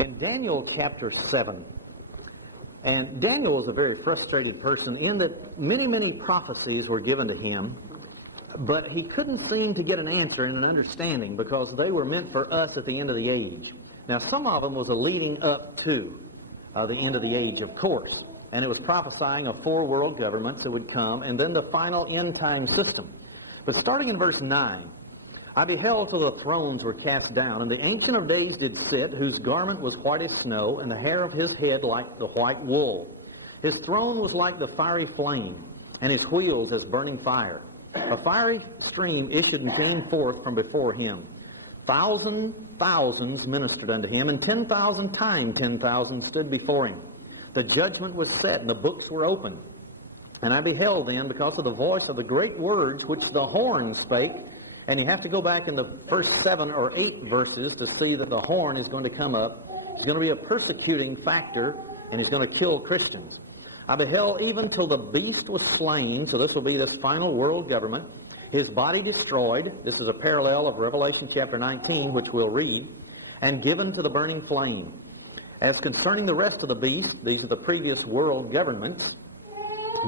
in Daniel chapter 7. And Daniel was a very frustrated person in that many, many prophecies were given to him, but he couldn't seem to get an answer and an understanding because they were meant for us at the end of the age. Now, some of them was a leading up to the end of the age, of course, and it was prophesying of 4 world governments that would come, and then the final end-time system. But starting in verse 9, I beheld till the thrones were cast down, and the Ancient of Days did sit, whose garment was white as snow, and the hair of his head like the white wool. His throne was like the fiery flame, and his wheels as burning fire. A fiery stream issued and came forth from before him. Thousands ministered unto him, and 10,000 times 10,000 stood before him. The judgment was set, and the books were opened. And I beheld then, because of the voice of the great words which the horn spake. And you have to go back in the first 7 or 8 verses to see that the horn is going to come up. It's going to be a persecuting factor, and he's going to kill Christians. I beheld even till the beast was slain, so this will be this final world government, his body destroyed. This is a parallel of Revelation chapter 19, which we'll read, and given to the burning flame. As concerning the rest of the beast, these are the previous world governments,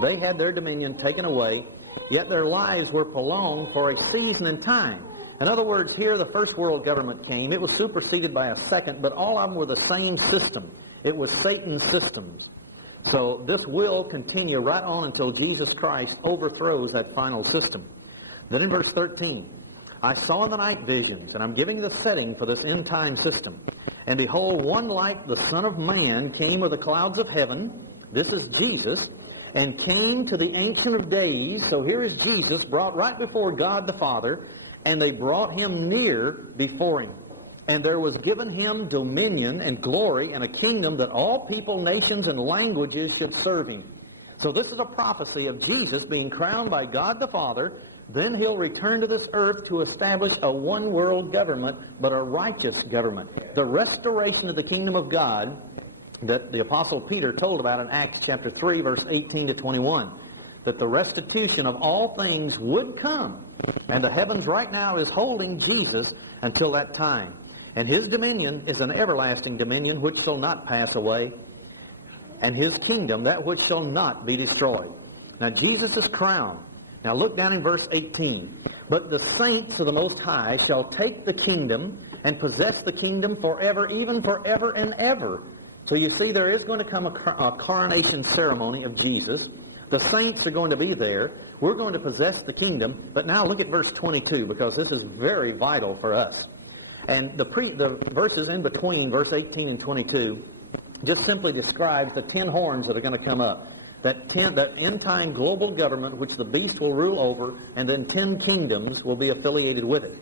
they had their dominion taken away, yet their lives were prolonged for a season and time. In other words, here the first world government came. It was superseded by a second, but all of them were the same system. It was Satan's systems. So this will continue right on until Jesus Christ overthrows that final system. Then in verse 13, I saw in the night visions, and I'm giving the setting for this end-time system. And behold, one like the Son of Man came with the clouds of heaven. This is Jesus. And came to the Ancient of Days. So here is Jesus brought right before God the Father, and they brought him near before him. And there was given him dominion and glory and a kingdom that all people, nations, and languages should serve him. So this is a prophecy of Jesus being crowned by God the Father. Then he'll return to this earth to establish a one-world government, but a righteous government. The restoration of the kingdom of God that the Apostle Peter told about in Acts chapter 3, verse 18 to 21, that the restitution of all things would come, and the heavens right now is holding Jesus until that time. And his dominion is an everlasting dominion which shall not pass away, and his kingdom that which shall not be destroyed. Now Jesus is crowned. Now look down in verse 18. But the saints of the Most High shall take the kingdom and possess the kingdom forever, even forever and ever. So you see, there is going to come a coronation ceremony of Jesus. The saints are going to be there. We're going to possess the kingdom. But now look at verse 22, because this is very vital for us. And the verses in between, verse 18 and 22, just simply describes the 10 horns that are going to come up. That end-time global government which the beast will rule over, and then 10 kingdoms will be affiliated with it.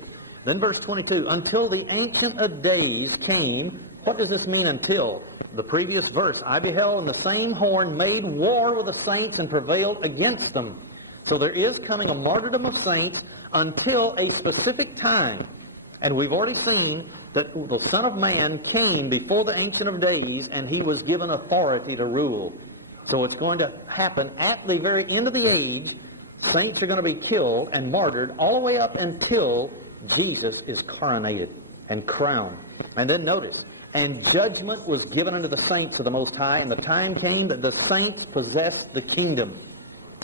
Then verse 22, until the Ancient of Days came. What does this mean, until? The previous verse, I beheld, and the same horn made war with the saints and prevailed against them. So there is coming a martyrdom of saints until a specific time. And we've already seen that the Son of Man came before the Ancient of Days, and he was given authority to rule. So it's going to happen at the very end of the age. Saints are going to be killed and martyred all the way up until Jesus is coronated and crowned. And then notice, and judgment was given unto the saints of the Most High, and the time came that the saints possessed the kingdom.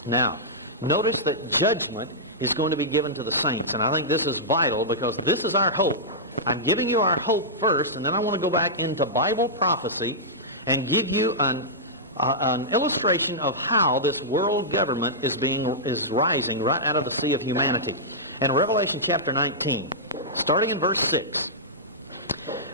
Now, notice that judgment is going to be given to the saints, and I think this is vital because this is our hope. I'm giving you our hope first, and then I want to go back into Bible prophecy and give you an illustration of how this world government is rising right out of the sea of humanity. In Revelation chapter 19, starting in verse 6,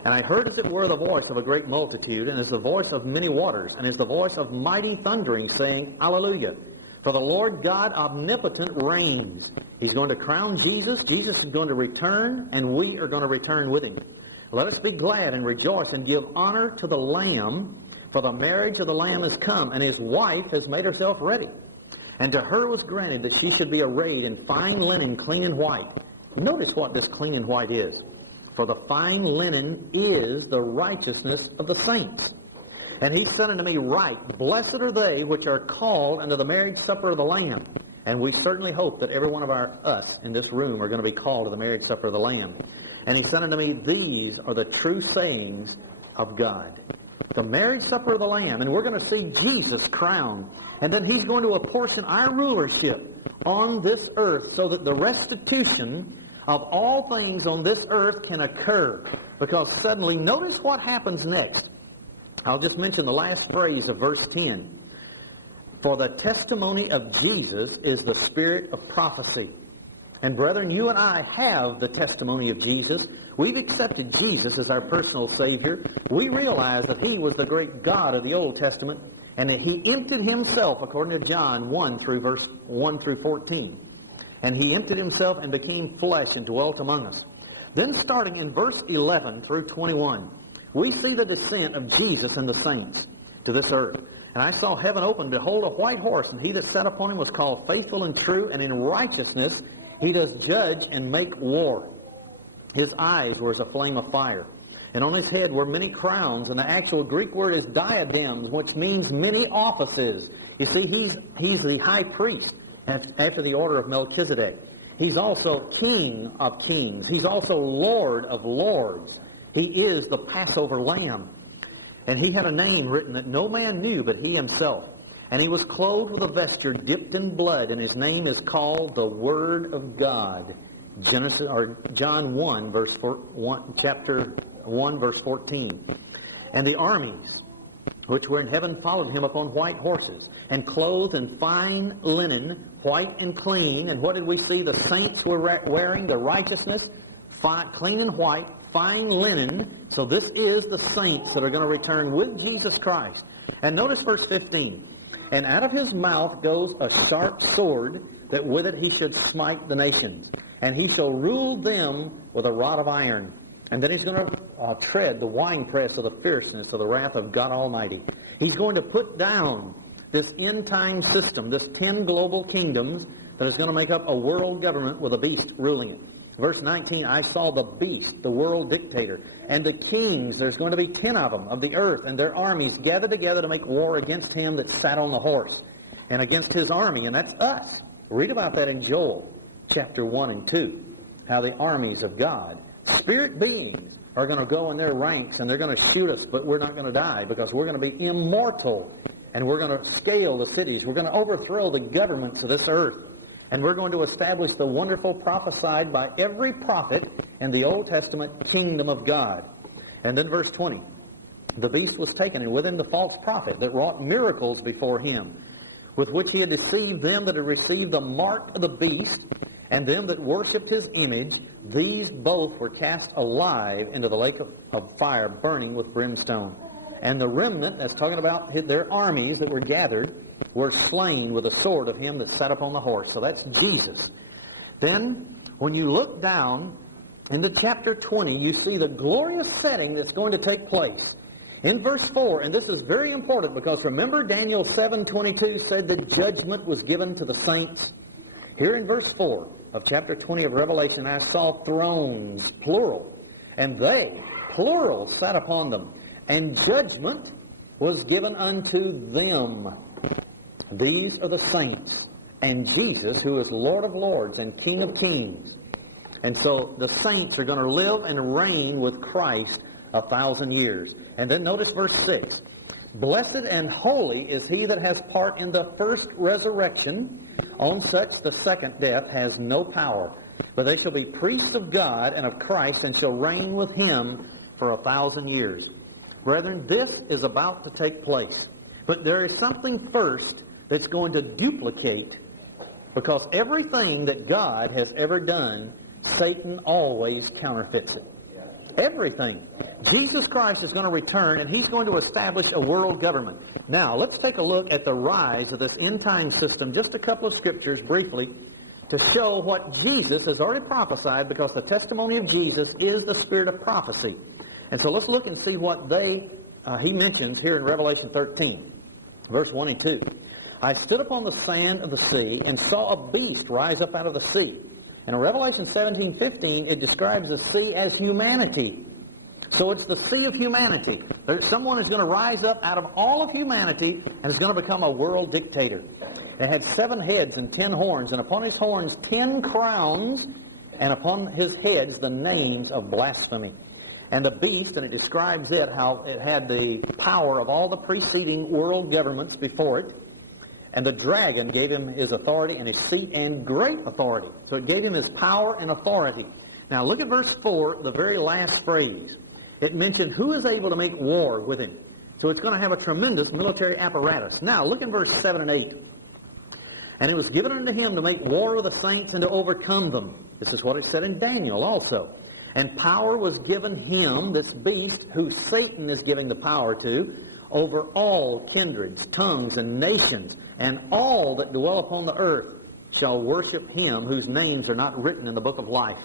and I heard as it were the voice of a great multitude, and as the voice of many waters, and as the voice of mighty thundering, saying, Alleluia! For the Lord God omnipotent reigns. He's going to crown Jesus. Jesus is going to return, and we are going to return with him. Let us be glad and rejoice and give honor to the Lamb, for the marriage of the Lamb is come, and his wife has made herself ready. And to her was granted that she should be arrayed in fine linen, clean and white. Notice what this clean and white is. For the fine linen is the righteousness of the saints. And he said unto me, Right, blessed are they which are called unto the marriage supper of the Lamb. And we certainly hope that every one of us in this room are going to be called to the marriage supper of the Lamb. And he said unto me, These are the true sayings of God. The marriage supper of the Lamb. And we're going to see Jesus crowned. And then He's going to apportion our rulership on this earth so that the restitution of all things on this earth can occur. Because suddenly, notice what happens next. I'll just mention the last phrase of verse 10. For the testimony of Jesus is the spirit of prophecy. And brethren, you and I have the testimony of Jesus. We've accepted Jesus as our personal Savior. We realize that He was the great God of the Old Testament, and that He emptied Himself, according to John 1 through verse 1 through 14. And He emptied Himself and became flesh and dwelt among us. Then starting in verse 11 through 21, we see the descent of Jesus and the saints to this earth. And I saw heaven open, behold, a white horse, and He that sat upon him was called Faithful and True, and in righteousness He does judge and make war. His eyes were as a flame of fire, and on His head were many crowns, and the actual Greek word is diadems, which means many offices. You see, He's the high priest after the order of Melchizedek. He's also King of kings. He's also Lord of lords. He is the Passover Lamb. And He had a name written that no man knew but He Himself. And He was clothed with a vesture dipped in blood, and His name is called the Word of God. John 1, chapter 1, verse 14. And the armies which were in heaven followed Him upon white horses, and clothed in fine linen, white and clean. And what did we see? The saints were wearing the righteousness, clean and white, fine linen. So this is the saints that are going to return with Jesus Christ. And notice verse 15. And out of His mouth goes a sharp sword, that with it He should smite the nations. And He shall rule them with a rod of iron. And then He's going to tread the winepress of the fierceness of the wrath of God Almighty. He's going to put down this end-time system, this 10 global kingdoms that is going to make up a world government with a beast ruling it. Verse 19, I saw the beast, the world dictator, and the kings, there's going to be 10 of them, of the earth, and their armies gathered together to make war against Him that sat on the horse, and against His army, and that's us. Read about that in Joel, chapter 1 and 2, how the armies of God, spirit beings, are going to go in their ranks, and they're going to shoot us, but we're not going to die, because we're going to be immortal, and we're going to scale the cities. We're going to overthrow the governments of this earth. And we're going to establish the wonderful prophesied by every prophet in the Old Testament kingdom of God. And then verse 20, the beast was taken, and with him the false prophet that wrought miracles before Him, with which he had deceived them that had received the mark of the beast, and them that worshipped His image. These both were cast alive into the lake of fire, burning with brimstone. And the remnant, that's talking about their armies that were gathered, were slain with the sword of Him that sat upon the horse. So that's Jesus. Then, when you look down into chapter 20, you see the glorious setting that's going to take place. In verse 4, and this is very important, because remember Daniel 7:22 said that judgment was given to the saints. Here in verse 4 of chapter 20 of Revelation, I saw thrones, plural, and they, plural, sat upon them, and judgment was given unto them. These are the saints, and Jesus, who is Lord of lords and King of kings. And so the saints are going to live and reign with Christ 1,000 years. And then notice verse 6. Blessed and holy is he that has part in the first resurrection. On such the second death has no power. But they shall be priests of God and of Christ, and shall reign with Him for 1,000 years. Brethren, this is about to take place. But there is something first that's going to duplicate, because everything that God has ever done, Satan always counterfeits it. Everything. Jesus Christ is going to return, and He's going to establish a world government. Now, let's take a look at the rise of this end-time system, just a couple of scriptures briefly, to show what Jesus has already prophesied, because the testimony of Jesus is the spirit of prophecy. And so let's look and see what He mentions here in Revelation 13, verse 1 and 2. I stood upon the sand of the sea, and saw a beast rise up out of the sea. And in Revelation 17:15, it describes the sea as humanity. So it's the sea of humanity. Someone is going to rise up out of all of humanity and is going to become a world dictator. It had 7 heads and 10 horns, and upon his horns 10 crowns, and upon his heads the names of blasphemy. And the beast, and it describes it, how it had the power of all the preceding world governments before it. And the dragon gave him his authority and his seat and great authority. So it gave him his power and authority. Now look at verse 4, the very last phrase. It mentioned who is able to make war with him. So it's going to have a tremendous military apparatus. Now look in verse 7 and 8. And it was given unto him to make war with the saints and to overcome them. This is what it said in Daniel also. And power was given him, this beast, who Satan is giving the power to, over all kindreds, tongues, and nations, and all that dwell upon the earth shall worship him whose names are not written in the book of life.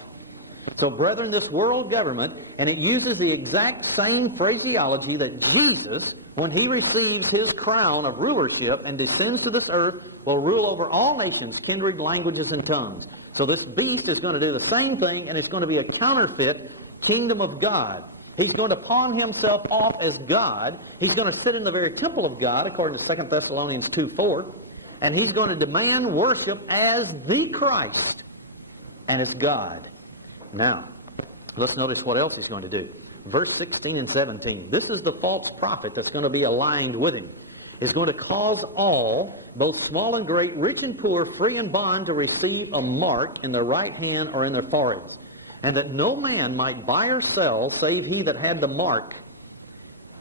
So, brethren, this world government, and it uses the exact same phraseology that Jesus, when he receives his crown of rulership and descends to this earth, will rule over all nations, kindred, languages, and tongues. So this beast is going to do the same thing, and it's going to be a counterfeit kingdom of God. He's going to pawn himself off as God. He's going to sit in the very temple of God, according to 2 Thessalonians 2:4, and he's going to demand worship as the Christ and as God. Now, let's notice what else he's going to do. Verse 16 and 17. This is the false prophet that's going to be aligned with him. Is going to cause all, both small and great, rich and poor, free and bond, to receive a mark in their right hand or in their foreheads, and that no man might buy or sell save he that had the mark,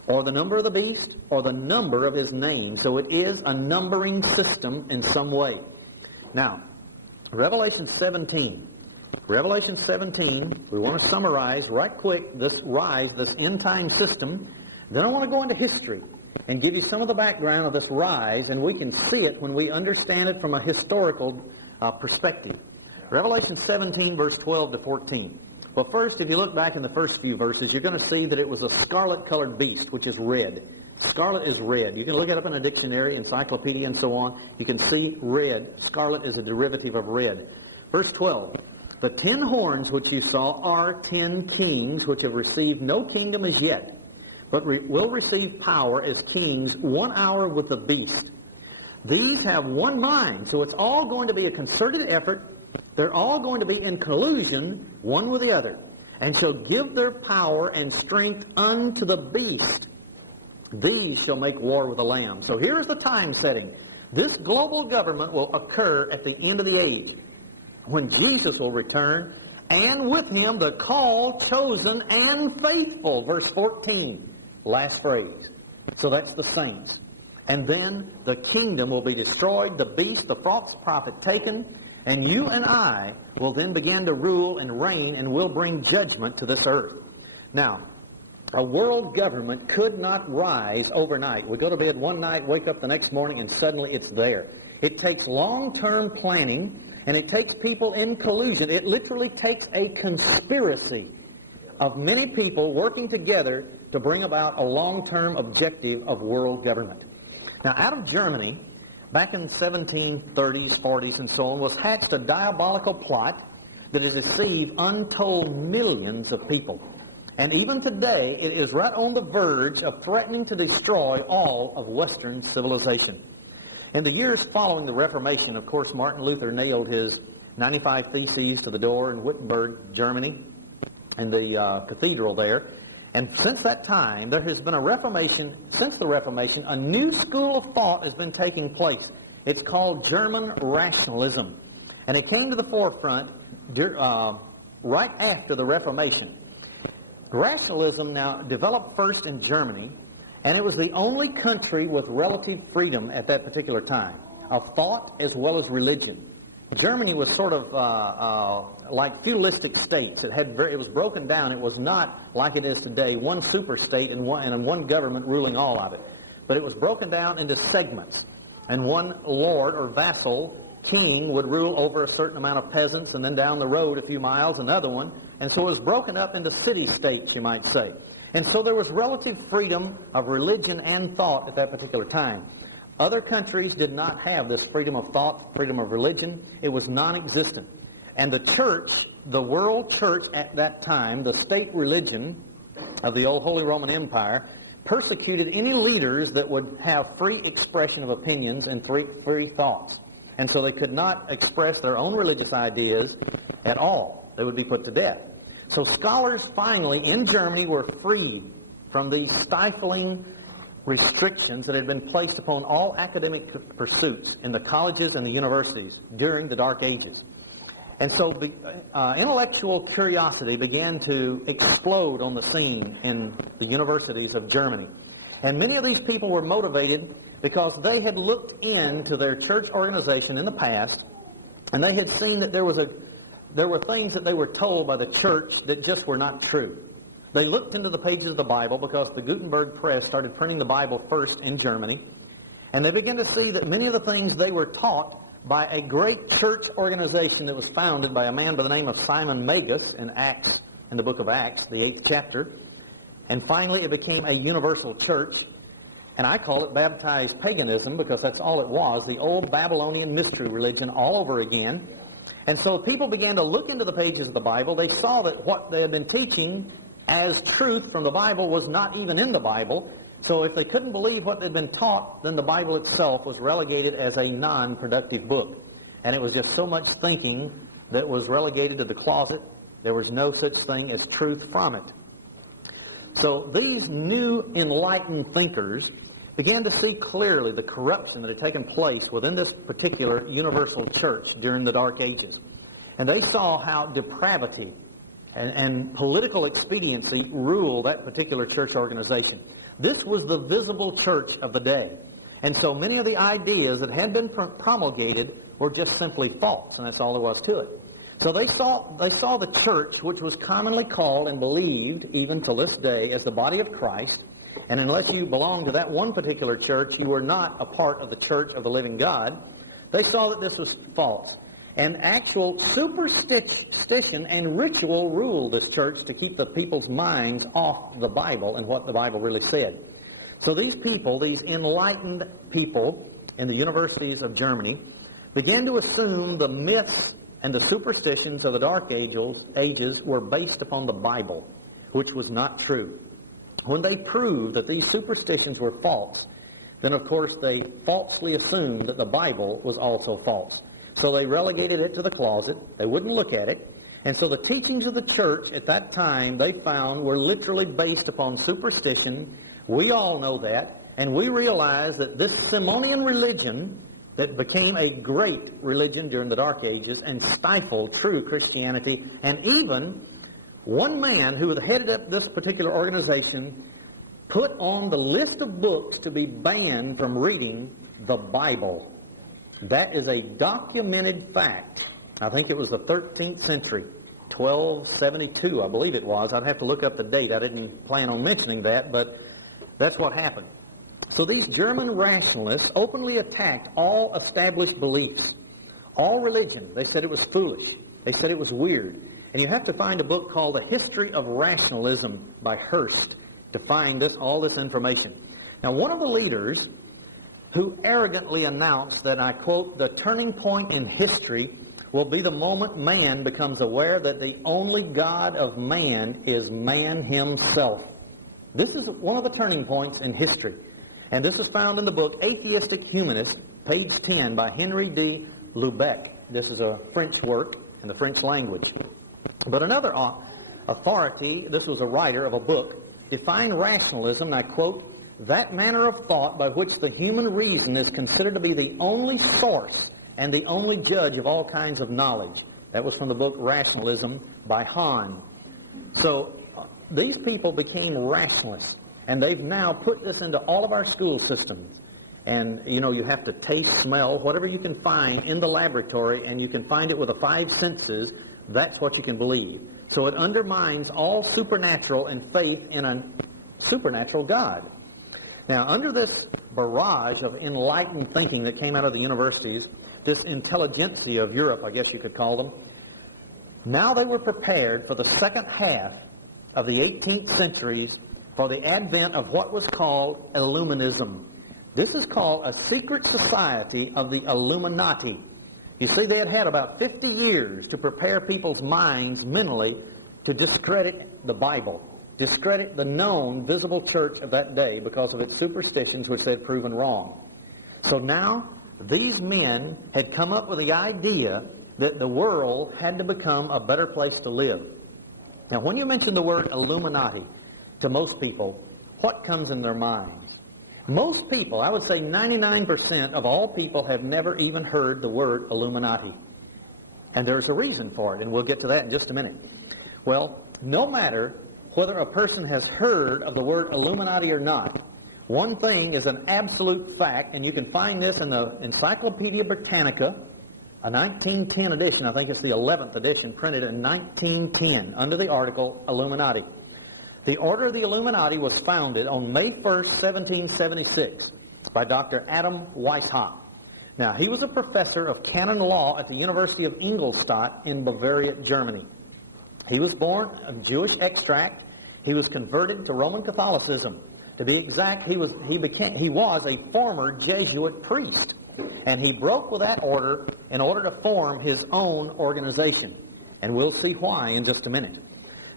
or the number of the beast, or the number of his name. So it is a numbering system in some way. Now, Revelation 17. Revelation 17, we want to summarize right quick this rise, this end-time system. Then I want to go into history and give you some of the background of this rise, and we can see it when we understand it from a historical perspective. Revelation 17, verse 12 to 14. Well, first, if you look back in the first few verses, you're going to see that it was a scarlet-colored beast, which is red. Scarlet is red. You can look it up in a dictionary, encyclopedia, and so on. You can see red. Scarlet is a derivative of red. Verse 12. The 10 horns which you saw are 10 kings which have received no kingdom as yet, but will receive power as kings 1 hour with the beast. These have one mind, so it's all going to be a concerted effort. They're all going to be in collusion, one with the other, and shall give their power and strength unto the beast. These shall make war with the Lamb. So here's the time setting. This global government will occur at the end of the age, when Jesus will return, and with him the called, chosen, and faithful. Verse 14, last phrase. So that's the saints. And then the kingdom will be destroyed, the beast, the false prophet taken, and you and I will then begin to rule and reign, and will bring judgment to this earth. Now, a world government could not rise overnight. We go to bed one night, wake up the next morning, and suddenly it's there. It takes long-term planning, and it takes people in collusion. It literally takes a conspiracy of many people working together to bring about a long-term objective of world government. Now, out of Germany, back in the 1730s, 40s, and so on, was hatched a diabolical plot that has deceived untold millions of people. And even today, it is right on the verge of threatening to destroy all of Western civilization. In the years following the Reformation, of course, Martin Luther nailed his 95 Theses to the door in Wittenberg, Germany, in the cathedral there. And since that time, there has been a Reformation. Since the Reformation, a new school of thought has been taking place. It's called German rationalism. And it came to the forefront right after the Reformation. Rationalism now developed first in Germany, and it was the only country with relative freedom at that particular time, of thought as well as religion. Germany was sort of like feudalistic states. It was broken down. It was not like it is today, one super state and one government ruling all of it. But it was broken down into segments, and one lord or vassal king would rule over a certain amount of peasants, and then down the road a few miles another one. And so it was broken up into city-states, you might say. And so there was relative freedom of religion and thought at that particular time. Other countries did not have this freedom of thought, freedom of religion. It was non-existent. And the church, the world church at that time, the state religion of the old Holy Roman Empire, persecuted any leaders that would have free expression of opinions and free thoughts. And so they could not express their own religious ideas at all. They would be put to death. So scholars finally in Germany were freed from these stifling restrictions that had been placed upon all academic pursuits in the colleges and the universities during the Dark Ages. And so the intellectual curiosity began to explode on the scene in the universities of Germany. And many of these people were motivated because they had looked into their church organization in the past, and they had seen that there were things that they were told by the church that just were not true. They looked into the pages of the Bible because the Gutenberg press started printing the Bible first in Germany, and they began to see that many of the things they were taught by a great church organization that was founded by a man by the name of Simon Magus in the book of Acts, the 8th chapter. And finally it became a universal church, and I call it baptized paganism because that's all it was, the old Babylonian mystery religion all over again. And so people began to look into the pages of the Bible. They saw that what they had been teaching as truth from the Bible was not even in the Bible. So if they couldn't believe what they'd been taught, then the Bible itself was relegated as a non-productive book. And it was just so much thinking that was relegated to the closet. There was no such thing as truth from it. So these new enlightened thinkers began to see clearly the corruption that had taken place within this particular universal church during the Dark Ages. And they saw how depravity and political expediency ruled that particular church organization. This was the visible church of the day. And so many of the ideas that had been promulgated were just simply false, and that's all there was to it. So they saw the church, which was commonly called and believed, even to this day, as the body of Christ. And unless you belonged to that one particular church, you were not a part of the church of the living God. They saw that this was false. And actual superstition and ritual ruled this church to keep the people's minds off the Bible and what the Bible really said. So these people, these enlightened people in the universities of Germany, began to assume the myths and the superstitions of the Dark Ages were based upon the Bible, which was not true. When they proved that these superstitions were false, then of course they falsely assumed that the Bible was also false. So they relegated it to the closet. They wouldn't look at it. And so the teachings of the church at that time, they found, were literally based upon superstition. We all know that. And we realize that this Simonian religion that became a great religion during the Dark Ages and stifled true Christianity, and even one man who had headed up this particular organization put on the list of books to be banned from reading the Bible. That is a documented fact. I think it was the 13th century, 1272, I believe it was. I'd have to look up the date. I didn't plan on mentioning that, but that's what happened. So these German rationalists openly attacked all established beliefs, all religion. They said it was foolish. They said it was weird. And you have to find a book called The History of Rationalism by Hurst to find all this information. Now, one of the leaders who arrogantly announced that, I quote, "the turning point in history will be the moment man becomes aware that the only God of man is man himself." This is one of the turning points in history. And this is found in the book Atheistic Humanist, page 10, by Henry D. Lubeck. This is a French work in the French language. But another authority, this was a writer of a book, defined rationalism, and I quote, "that manner of thought by which the human reason is considered to be the only source and the only judge of all kinds of knowledge." That was from the book Rationalism by Hahn. So these people became rationalists, and they've now put this into all of our school systems. And, you know, you have to taste, smell, whatever you can find in the laboratory, and you can find it with the 5 senses, that's what you can believe. So it undermines all supernatural and faith in a supernatural God. Now, under this barrage of enlightened thinking that came out of the universities, this intelligentsia of Europe, I guess you could call them, now they were prepared for the second half of the 18th centuries for the advent of what was called Illuminism. This is called a secret society of the Illuminati. You see, they had had about 50 years to prepare people's minds mentally to discredit the Bible, discredit the known visible church of that day because of its superstitions which they had proven wrong. So now these men had come up with the idea that the world had to become a better place to live. Now, when you mention the word Illuminati to most people, what comes in their minds? Most people, I would say 99% of all people, have never even heard the word Illuminati. And there's a reason for it, and we'll get to that in just a minute. Well, no matter whether a person has heard of the word Illuminati or not, one thing is an absolute fact, and you can find this in the Encyclopedia Britannica, a 1910 edition. I think it's the 11th edition, printed in 1910, under the article Illuminati. The Order of the Illuminati was founded on May 1st, 1776, by Dr. Adam Weishaupt. Now, he was a professor of canon law at the University of Ingolstadt in Bavaria, Germany. He was born of Jewish extract. He was converted to Roman Catholicism. To be exact, he was a former Jesuit priest, and he broke with that order in order to form his own organization. And we'll see why in just a minute.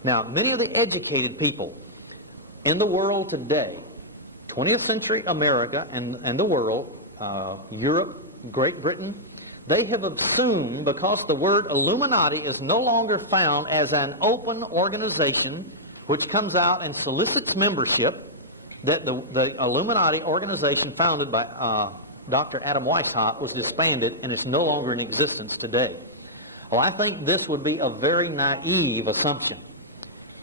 Now, many of the educated people in the world today, 20th century America and the world, Europe, Great Britain, they have assumed, because the word Illuminati is no longer found as an open organization which comes out and solicits membership, that the Illuminati organization founded by Dr. Adam Weishaupt was disbanded and it's no longer in existence today. Well, I think this would be a very naive assumption,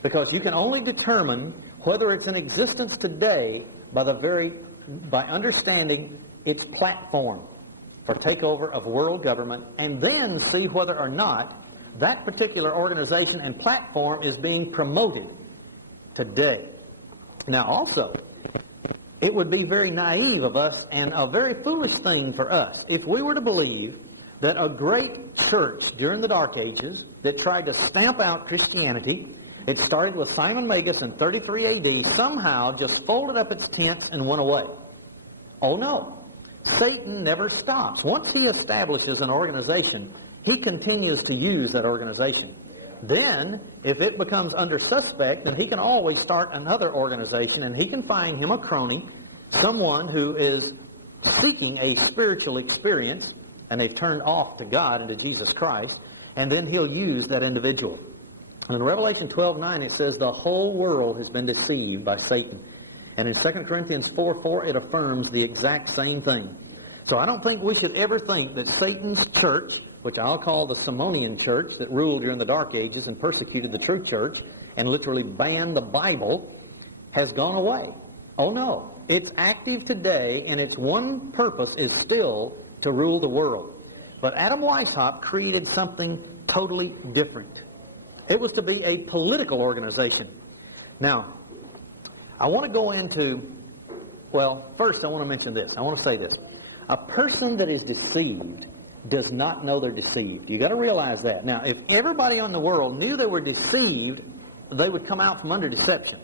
because you can only determine whether it's in existence today by understanding its platform for takeover of world government, and then see whether or not that particular organization and platform is being promoted today. Now, also, it would be very naive of us and a very foolish thing for us if we were to believe that a great church during the Dark Ages that tried to stamp out Christianity, it started with Simon Magus in 33 AD, somehow just folded up its tents and went away. Oh no. Satan never stops. Once he establishes an organization, he continues to use that organization. Then, if it becomes under suspect, then he can always start another organization, and he can find him a crony, someone who is seeking a spiritual experience, and they've turned off to God and to Jesus Christ, and then he'll use that individual. In Revelation 12:9, it says the whole world has been deceived by Satan. And in 2 Corinthians 4:4, it affirms the exact same thing. So I don't think we should ever think that Satan's church, which I'll call the Simonian church, that ruled during the Dark Ages and persecuted the true church and literally banned the Bible, has gone away. Oh no. It's active today, and its one purpose is still to rule the world. But Adam Weishaupt created something totally different. It was to be a political organization. Now, I want to go into, well, first I want to mention this. I want to say this. A person that is deceived does not know they're deceived. You've got to realize that. Now, if everybody in the world knew they were deceived, they would come out from under deception.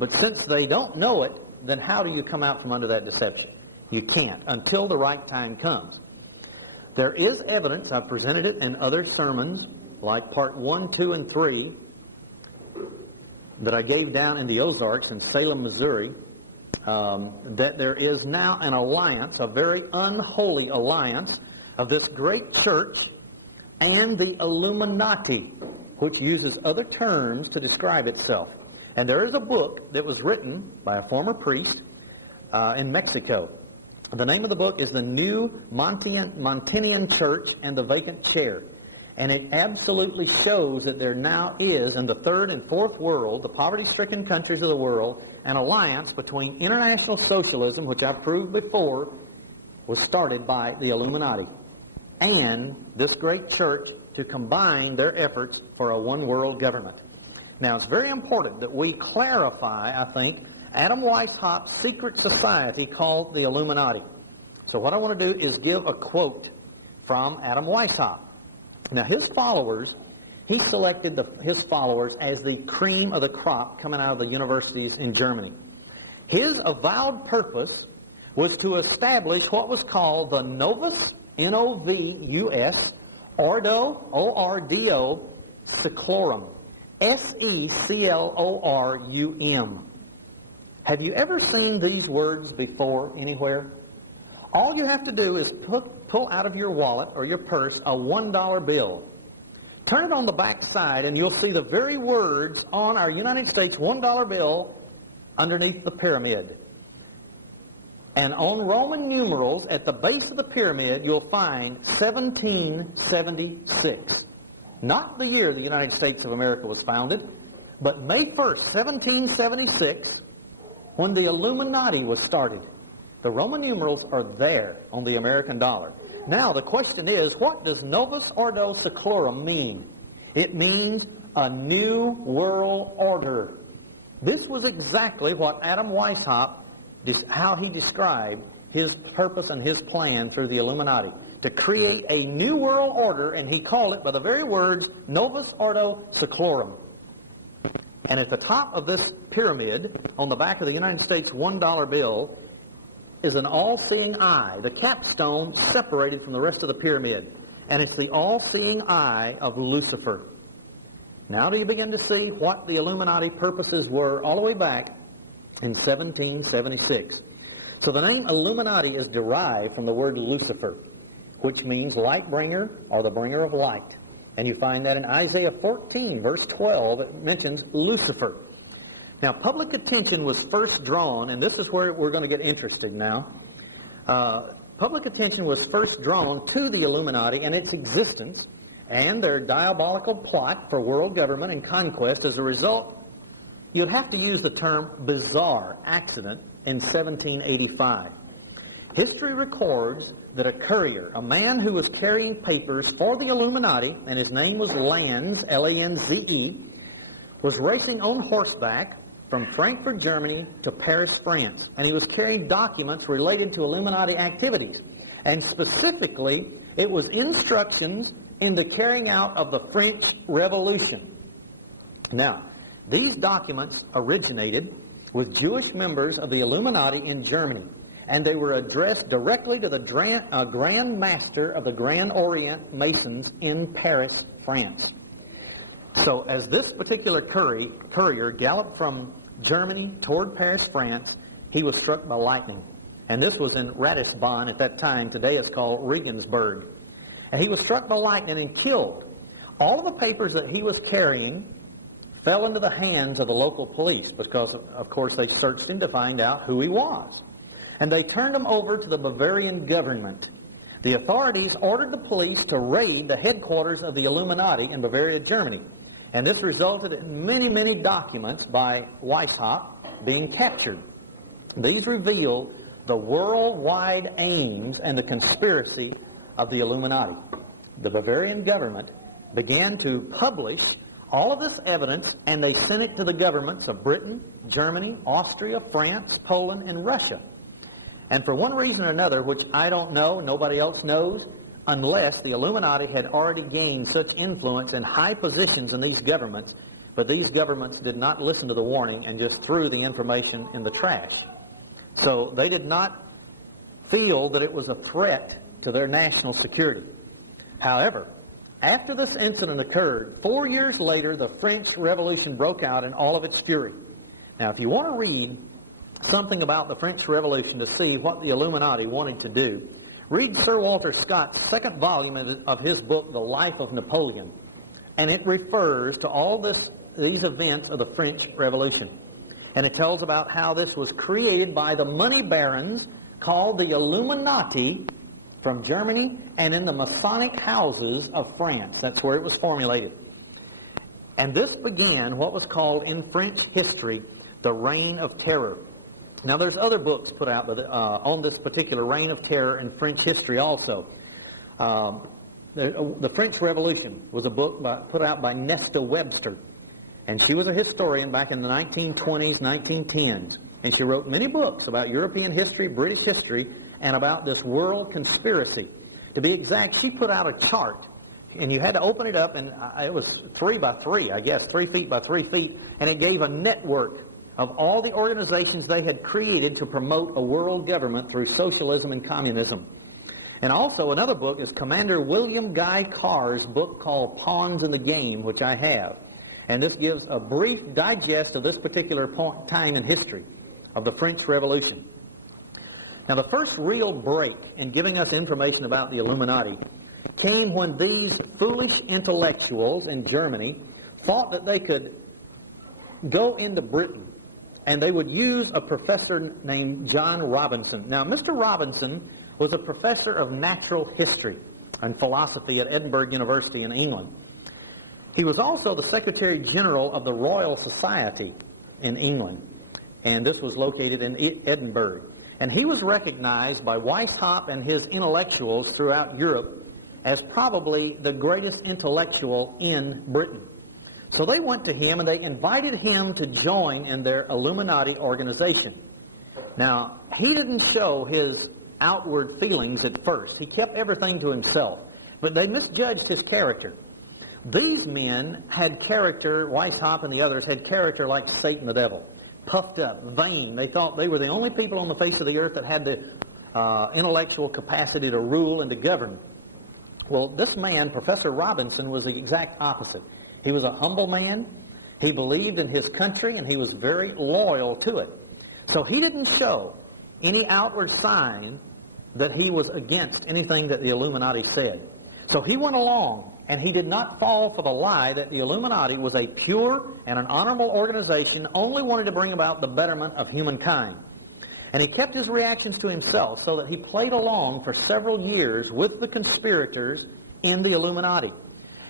But since they don't know it, then how do you come out from under that deception? You can't until the right time comes. There is evidence, I've presented it in other sermons, like part 1, 2, and 3, that I gave down in the Ozarks in Salem, Missouri, that there is now an alliance, a very unholy alliance, of this great church and the Illuminati, which uses other terms to describe itself. And there is a book that was written by a former priest in Mexico. The name of the book is The New Montanian Church and the Vacant Chair. And it absolutely shows that there now is, in the third and fourth world, the poverty-stricken countries of the world, an alliance between international socialism, which I've proved before, was started by the Illuminati, and this great church to combine their efforts for a one-world government. Now, it's very important that we clarify, I think, Adam Weishaupt's secret society called the Illuminati. So what I want to do is give a quote from Adam Weishaupt. Now, his followers, he selected his followers as the cream of the crop coming out of the universities in Germany. His avowed purpose was to establish what was called the Novus, N-O-V-U-S, Ordo, O-R-D-O, Seclorum, S-E-C-L-O-R-U-M. Have you ever seen these words before anywhere? All you have to do is pull out of your wallet or your purse a $1 bill. Turn it on the back side and you'll see the very words on our United States $1 bill underneath the pyramid. And on Roman numerals at the base of the pyramid you'll find 1776. Not the year the United States of America was founded, but May 1st, 1776, when the Illuminati was started. The Roman numerals are there on the American dollar. Now the question is, what does Novus Ordo Seclorum mean? It means a new world order. This was exactly what Adam Weishaupt, how he described his purpose and his plan through the Illuminati, to create a new world order, and he called it by the very words Novus Ordo Seclorum. And at the top of this pyramid, on the back of the United States $1 bill, is an all-seeing eye, the capstone separated from the rest of the pyramid. And it's the all-seeing eye of Lucifer. Now do you begin to see what the Illuminati purposes were all the way back in 1776. So the name Illuminati is derived from the word Lucifer, which means light bringer or the bringer of light. And you find that in Isaiah 14, verse 12, it mentions Lucifer. Now, public attention was first drawn, and this is where we're going to get interested now. Public attention was first drawn to the Illuminati and its existence and their diabolical plot for world government and conquest. As a result, you'd have to use the term bizarre accident in 1785. History records that a courier, a man who was carrying papers for the Illuminati, and his name was Lanze, L-A-N-Z-E, was racing on horseback from Frankfurt, Germany to Paris, France. And he was carrying documents related to Illuminati activities. And specifically, it was instructions in the carrying out of the French Revolution. Now, these documents originated with Jewish members of the Illuminati in Germany. And they were addressed directly to the Grand Master of the Grand Orient Masons in Paris, France. So as this particular courier galloped from Germany toward Paris, France, he was struck by lightning. And this was in Ratisbon at that time. Today it's called Regensburg. And he was struck by lightning and killed. All of the papers that he was carrying fell into the hands of the local police because, of course, they searched him to find out who he was. And they turned him over to the Bavarian government. The authorities ordered the police to raid the headquarters of the Illuminati in Bavaria, Germany. And this resulted in many, many documents by Weishaupt being captured. These reveal the worldwide aims and the conspiracy of the Illuminati. The Bavarian government began to publish all of this evidence, and they sent it to the governments of Britain, Germany, Austria, France, Poland, and Russia. And for one reason or another, which I don't know, nobody else knows, unless the Illuminati had already gained such influence and high positions in these governments, but these governments did not listen to the warning and just threw the information in the trash. So they did not feel that it was a threat to their national security. However, after this incident occurred, 4 years later, the French Revolution broke out in all of its fury. Now, if you want to read something about the French Revolution to see what the Illuminati wanted to do, read Sir Walter Scott's second volume of his book, The Life of Napoleon. And it refers to all these events of the French Revolution. And it tells about how this was created by the money barons called the Illuminati from Germany and in the Masonic houses of France. That's where it was formulated. And this began what was called in French history the Reign of Terror. Now, there's other books put out on this particular Reign of Terror in French history also. The French Revolution was a book put out by Nesta Webster. And she was a historian back in the 1920s, 1910s. And she wrote many books about European history, British history, and about this world conspiracy. To be exact, she put out a chart. And you had to open it up, and it was 3 by 3, I guess, 3 feet by 3 feet. And it gave a network of all the organizations they had created to promote a world government through socialism and communism. And also another book is Commander William Guy Carr's book called Pawns in the Game, which I have. And this gives a brief digest of this particular time in history of the French Revolution. Now, the first real break in giving us information about the Illuminati came when these foolish intellectuals in Germany thought that they could go into Britain and they would use a professor named John Robinson. Now, Mr. Robinson was a professor of natural history and philosophy at Edinburgh University in England. He was also the Secretary General of the Royal Society in England, and this was located in Edinburgh. And he was recognized by Weishaupt and his intellectuals throughout Europe as probably the greatest intellectual in Britain. So they went to him and they invited him to join in their Illuminati organization. Now, he didn't show his outward feelings at first. He kept everything to himself. But they misjudged his character. These men had character, Weishaupt and the others had character like Satan the devil. Puffed up, vain. They thought they were the only people on the face of the earth that had the intellectual capacity to rule and to govern. Well, this man, Professor Robinson, was the exact opposite. He was a humble man. He believed in his country, and he was very loyal to it. So he didn't show any outward sign that he was against anything that the Illuminati said. So he went along, and he did not fall for the lie that the Illuminati was a pure and an honorable organization, only wanted to bring about the betterment of humankind. And he kept his reactions to himself so that he played along for several years with the conspirators in the Illuminati.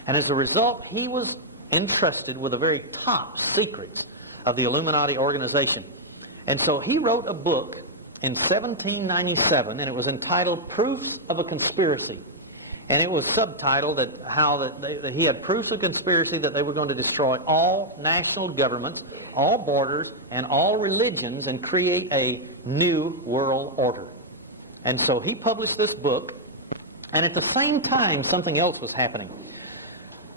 And as a result, he was entrusted with the very top secrets of the Illuminati organization. And so he wrote a book in 1797, and it was entitled Proofs of a Conspiracy. And it was subtitled that he had proofs of conspiracy that they were going to destroy all national governments, all borders, and all religions and create a new world order. And so he published this book, and at the same time something else was happening.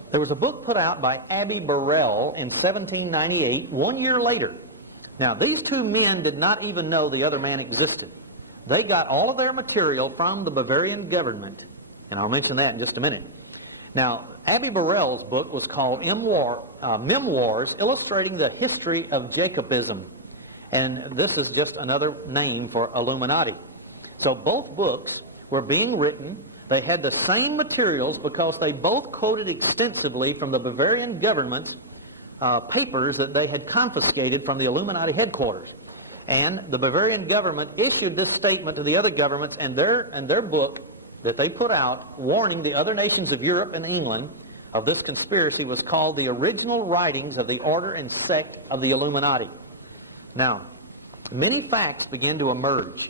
There was a book put out by Abbé Barrel in 1798, 1 year later. Now, these two men did not even know the other man existed. They got all of their material from the Bavarian government, and I'll mention that in just a minute. Now, Abbé Barrel's book was called Memoirs Illustrating the History of Jacobism, and this is just another name for Illuminati. So both books were being written. They had the same materials because they both quoted extensively from the Bavarian government's papers that they had confiscated from the Illuminati headquarters. And the Bavarian government issued this statement to the other governments, and their book that they put out warning the other nations of Europe and England of this conspiracy was called The Original Writings of the Order and Sect of the Illuminati. Now, many facts began to emerge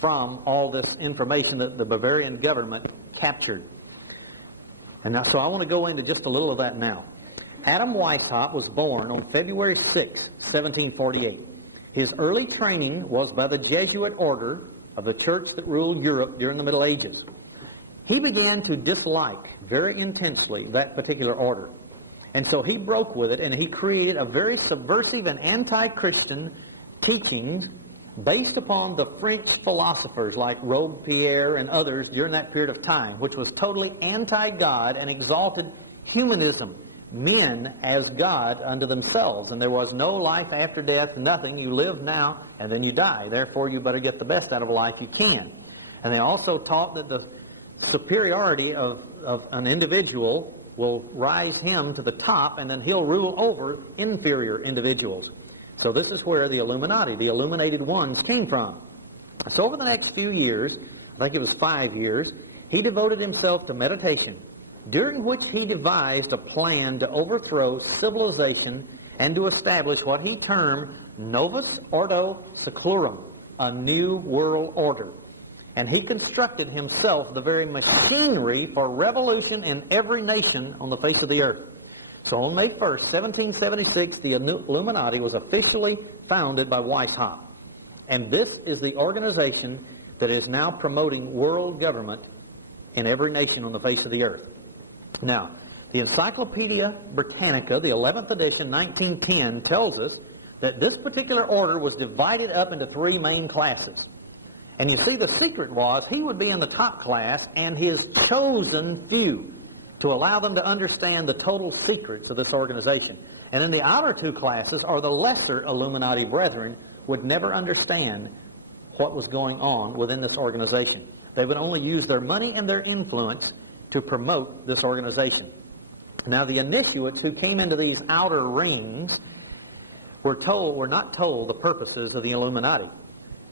from all this information that the Bavarian government captured. And now, so I want to go into just a little of that now. Adam Weishaupt was born on February 6, 1748. His early training was by the Jesuit order of the church that ruled Europe during the Middle Ages. He began to dislike very intensely that particular order. And so he broke with it, and he created a very subversive and anti-Christian teachings based upon the French philosophers like Robespierre and others during that period of time, which was totally anti-God and exalted humanism, men as God unto themselves. And there was no life after death, nothing. You live now and then you die. Therefore, you better get the best out of life you can. And they also taught that the superiority of an individual will rise him to the top, and then he'll rule over inferior individuals. So this is where the Illuminati, the illuminated ones, came from. So over the next few years, I think it was 5 years, he devoted himself to meditation, during which he devised a plan to overthrow civilization and to establish what he termed Novus, Ordo, Seclorum, a new world order. And he constructed himself the very machinery for revolution in every nation on the face of the earth. So on May 1st, 1776, the Illuminati was officially founded by Weishaupt. And this is the organization that is now promoting world government in every nation on the face of the earth. Now, the Encyclopedia Britannica, the 11th edition, 1910, tells us that this particular order was divided up into three main classes. And you see, the secret was he would be in the top class and his chosen few, to allow them to understand the total secrets of this organization. And in the outer two classes, or the lesser Illuminati brethren, would never understand what was going on within this organization. They would only use their money and their influence to promote this organization. Now, the initiates who came into these outer rings were not told the purposes of the Illuminati.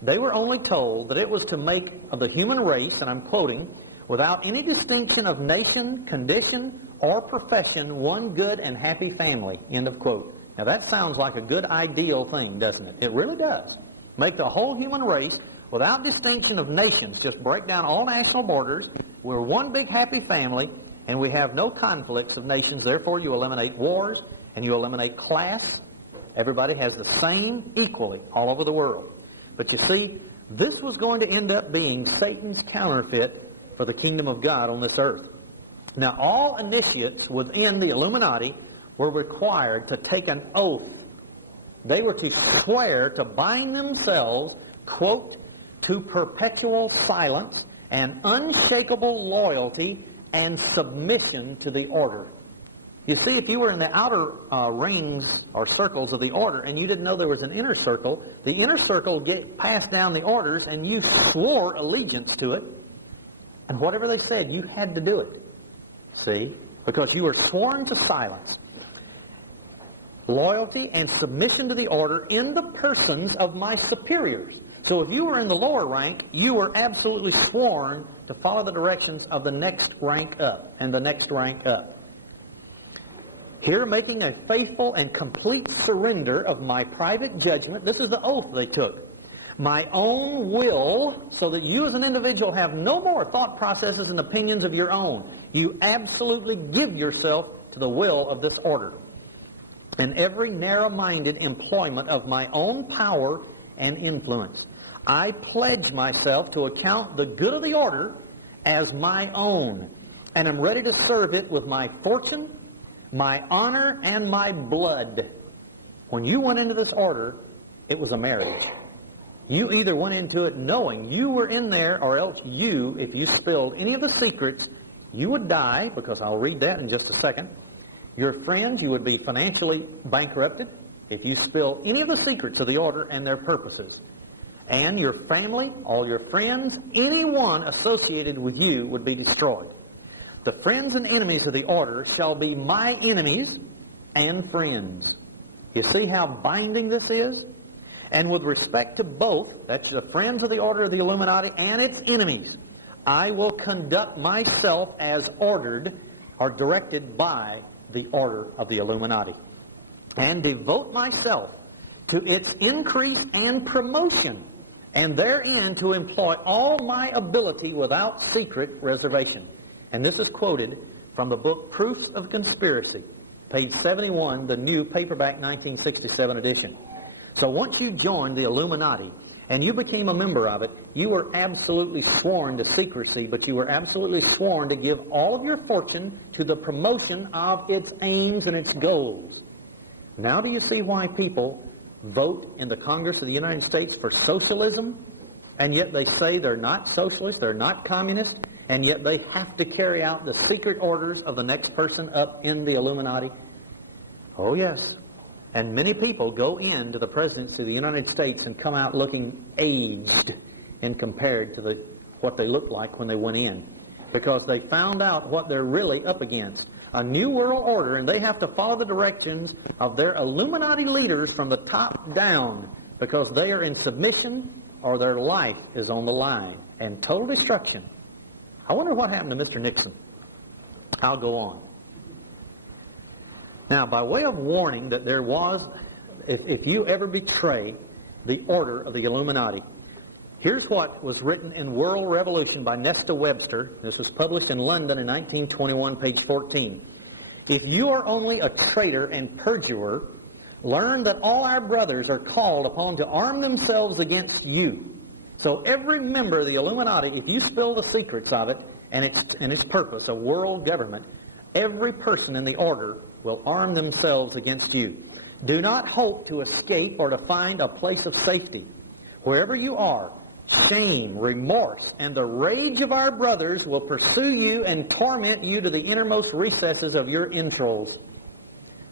They were only told that it was to make of the human race, and I'm quoting, without any distinction of nation, condition, or profession, one good and happy family, end of quote. Now that sounds like a good ideal thing, doesn't it? It really does. Make the whole human race without distinction of nations, just break down all national borders. We're one big happy family, and we have no conflicts of nations. Therefore, you eliminate wars, and you eliminate class. Everybody has the same equally all over the world. But you see, this was going to end up being Satan's counterfeit for the kingdom of God on this earth. Now, all initiates within the Illuminati were required to take an oath. They were to swear to bind themselves, quote, to perpetual silence and unshakable loyalty and submission to the order. You see, if you were in the outer rings or circles of the order and you didn't know there was an inner circle, the inner circle passed down the orders and you swore allegiance to it. And whatever they said, you had to do it. See? Because you were sworn to silence. Loyalty and submission to the order in the persons of my superiors. So if you were in the lower rank, you were absolutely sworn to follow the directions of the next rank up and the next rank up. Here, making a faithful and complete surrender of my private judgment. This is the oath they took. My own will, so that you as an individual have no more thought processes and opinions of your own. You absolutely give yourself to the will of this order. And every narrow-minded employment of my own power and influence. I pledge myself to account the good of the order as my own, and am ready to serve it with my fortune, my honor, and my blood. When you went into this order, it was a marriage. You either went into it knowing you were in there, or else you, if you spilled any of the secrets, you would die, because I'll read that in just a second. Your friends, you would be financially bankrupted if you spill any of the secrets of the order and their purposes. And your family, all your friends, anyone associated with you would be destroyed. The friends and enemies of the order shall be my enemies and friends. You see how binding this is? And with respect to both, that's the friends of the order of the Illuminati and its enemies, I will conduct myself as ordered or directed by the order of the Illuminati, and devote myself to its increase and promotion, and therein to employ all my ability without secret reservation. And this is quoted from the book Proofs of Conspiracy, page 71, the new paperback 1967 edition. So once you joined the Illuminati and you became a member of it, you were absolutely sworn to secrecy, but you were absolutely sworn to give all of your fortune to the promotion of its aims and its goals. Now do you see why people vote in the Congress of the United States for socialism, and yet they say they're not socialists, they're not communists, and yet they have to carry out the secret orders of the next person up in the Illuminati? Oh yes. And many people go into the presidency of the United States and come out looking aged in compared to what they looked like when they went in, because they found out what they're really up against. A new world order, and they have to follow the directions of their Illuminati leaders from the top down, because they are in submission or their life is on the line and total destruction. I wonder what happened to Mr. Nixon. I'll go on. Now, by way of warning that there was, if you ever betray the order of the Illuminati, here's what was written in World Revolution by Nesta Webster. This was published in London in 1921, page 14. If you are only a traitor and perjurer, learn that all our brothers are called upon to arm themselves against you. So every member of the Illuminati, if you spill the secrets of it and its purpose, a world government, every person in the order will arm themselves against you. Do not hope to escape or to find a place of safety. Wherever you are, shame, remorse, and the rage of our brothers will pursue you and torment you to the innermost recesses of your entrails.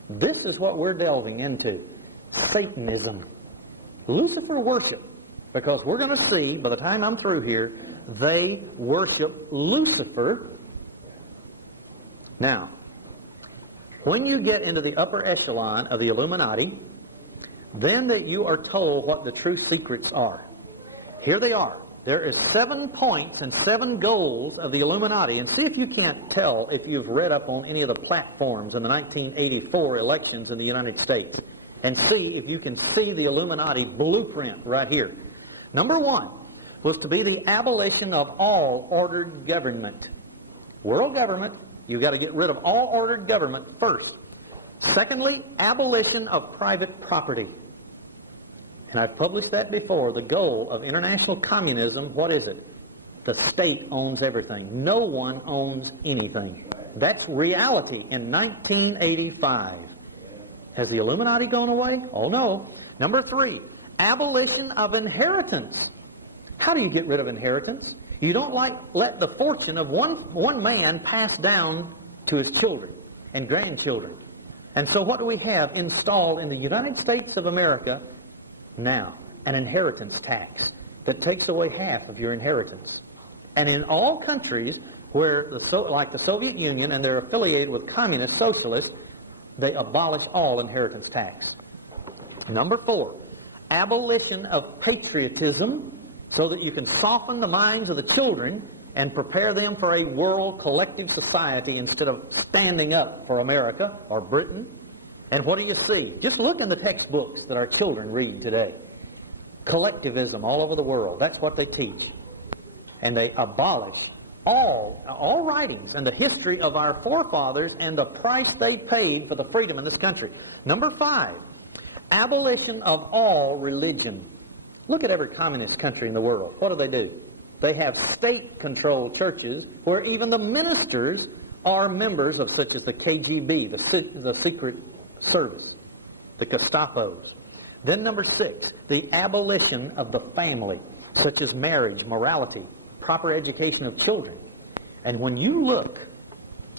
This is what we're delving into. Satanism. Lucifer worship. Because we're going to see, by the time I'm through here, they worship Lucifer Now, when you get into the upper echelon of the Illuminati, then that you are told what the true secrets are. Here they are. There is 7 points and 7 goals of the Illuminati. And see if you can't tell if you've read up on any of the platforms in the 1984 elections in the United States. And see if you can see the Illuminati blueprint right here. Number 1 was to be the abolition of all ordered government. World government, you've got to get rid of all ordered government first. Secondly, abolition of private property. And I've published that before. The goal of international communism, what is it? The state owns everything. No one owns anything. That's reality in 1985. Has the Illuminati gone away? Oh no. Number 3, abolition of inheritance. How do you get rid of inheritance? You don't let the fortune of one man pass down to his children and grandchildren. And so what do we have installed in the United States of America now? An inheritance tax that takes away half of your inheritance. And in all countries where, like the Soviet Union, and they're affiliated with communist socialists, they abolish all inheritance tax. Number 4, abolition of patriotism, so that you can soften the minds of the children and prepare them for a world collective society instead of standing up for America or Britain. And what do you see? Just look in the textbooks that our children read today. Collectivism all over the world. That's what they teach. And they abolish all writings and the history of our forefathers and the price they paid for the freedom in this country. Number 5, abolition of all religion. Look at every communist country in the world. What do? They have state-controlled churches where even the ministers are members of such as the KGB, the Secret Service, the Gestapos. Then number 6, the abolition of the family, such as marriage, morality, proper education of children. And when you look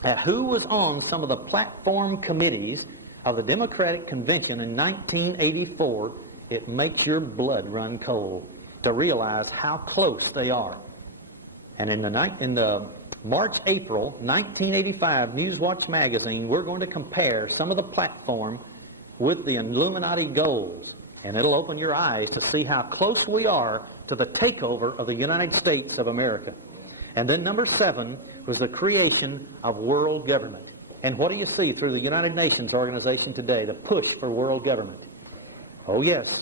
at who was on some of the platform committees of the Democratic Convention in 1984, it makes your blood run cold to realize how close they are. And in the March-April 1985 Newswatch magazine, we're going to compare some of the platform with the Illuminati goals. And it'll open your eyes to see how close we are to the takeover of the United States of America. And then number 7 was the creation of world government. And what do you see through the United Nations organization today? The push for world government. Oh yes.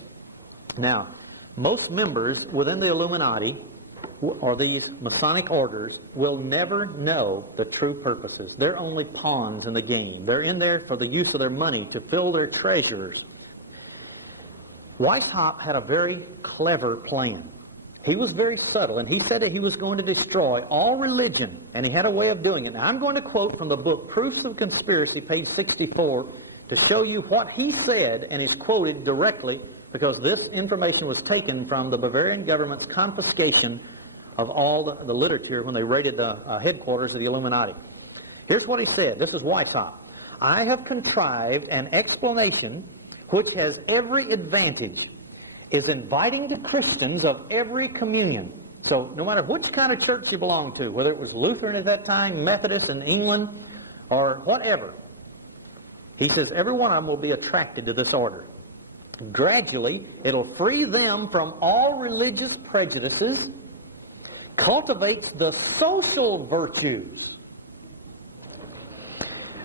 Now, most members within the Illuminati or these Masonic orders will never know the true purposes. They're only pawns in the game. They're in there for the use of their money to fill their treasures. Weishaupt had a very clever plan. He was very subtle, and he said that he was going to destroy all religion, and he had a way of doing it. Now, I'm going to quote from the book Proofs of Conspiracy, page 64, to show you what he said, and is quoted directly, because this information was taken from the Bavarian government's confiscation of all the literature when they raided the headquarters of the Illuminati. Here's what he said. This is Weishaupt. I have contrived an explanation which has every advantage, is inviting the Christians of every communion. So no matter which kind of church you belong to, whether it was Lutheran at that time, Methodist in England, or whatever, he says every one of them will be attracted to this order. Gradually, it'll free them from all religious prejudices, cultivates the social virtues.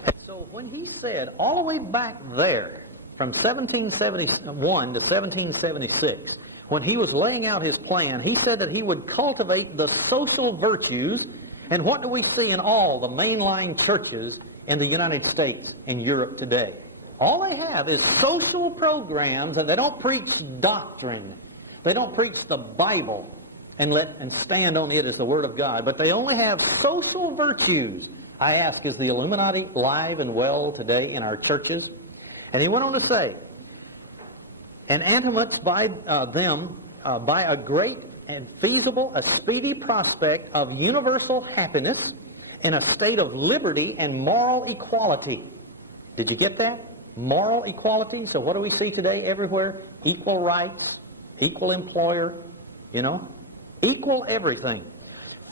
And so when he said, all the way back there, from 1771 to 1776, when he was laying out his plan, he said that he would cultivate the social virtues. And what do we see in all the mainline churches in the United States and Europe today? All they have is social programs, and they don't preach doctrine. They don't preach the Bible and stand on it as the Word of God, but they only have social virtues. I ask, is the Illuminati live and well today in our churches? And he went on to say, and antimates by them by a great and feasible, a speedy prospect of universal happiness in a state of liberty and moral equality. Did you get that? Moral equality. So what do we see today everywhere? Equal rights, equal employer, equal everything.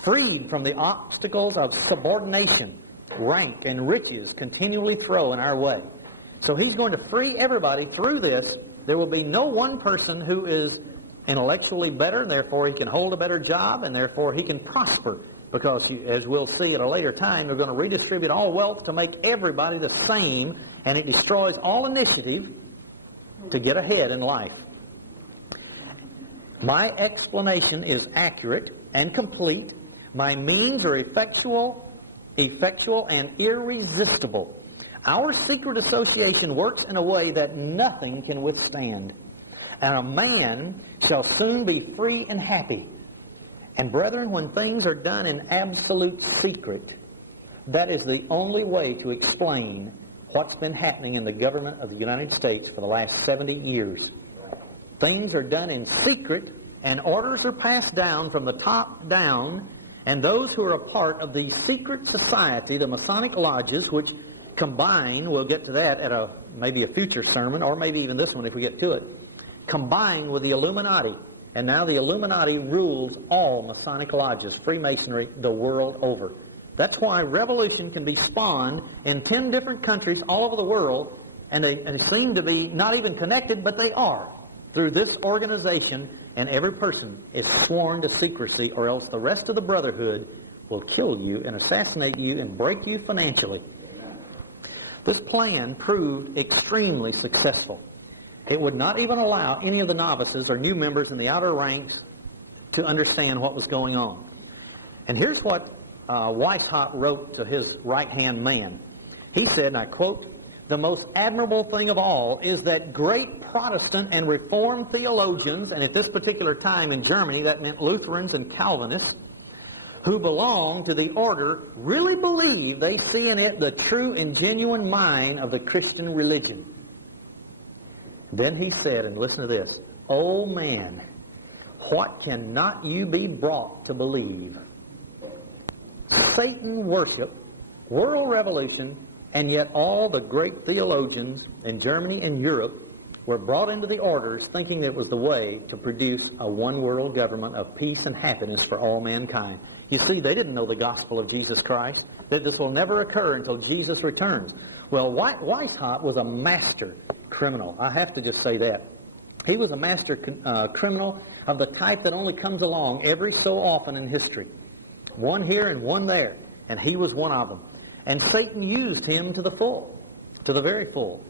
Freed from the obstacles of subordination, rank and riches continually throw in our way. So he's going to free everybody through this. There will be no one person who is intellectually better, and therefore he can hold a better job, and therefore he can prosper. Because, as we'll see at a later time, they're going to redistribute all wealth to make everybody the same, and it destroys all initiative to get ahead in life. My explanation is accurate and complete. My means are effectual and irresistible. Our secret association works in a way that nothing can withstand. And a man shall soon be free and happy. And brethren, when things are done in absolute secret, that is the only way to explain what's been happening in the government of the United States for the last 70 years. Things are done in secret, and orders are passed down from the top down, and those who are a part of the secret society, the Masonic lodges, which combine, we'll get to that at maybe a future sermon, or maybe even this one if we get to it, combine with the Illuminati. And now the Illuminati rules all Masonic lodges, Freemasonry, the world over. That's why revolution can be spawned in 10 different countries all over the world, and they seem to be not even connected, but they are, through this organization, and every person is sworn to secrecy, or else the rest of the brotherhood will kill you and assassinate you and break you financially. This plan proved extremely successful. It would not even allow any of the novices or new members in the outer ranks to understand what was going on. And here's what Weishaupt wrote to his right-hand man. He said, and I quote, "The most admirable thing of all is that great Protestant and Reformed theologians," and at this particular time in Germany that meant Lutherans and Calvinists, "who belong to the order really believe they see in it the true and genuine mind of the Christian religion." Then he said, and listen to this, "Oh man, what cannot you be brought to believe? Satan worship, world revolution, and yet all the great theologians in Germany and Europe were brought into the orders thinking it was the way to produce a one-world government of peace and happiness for all mankind." You see, they didn't know the gospel of Jesus Christ, that this will never occur until Jesus returns. Well, Weishaupt was a master criminal. I have to just say that. He was a master criminal of the type that only comes along every so often in history. One here and one there. And he was one of them. And Satan used him to the full, to the very full.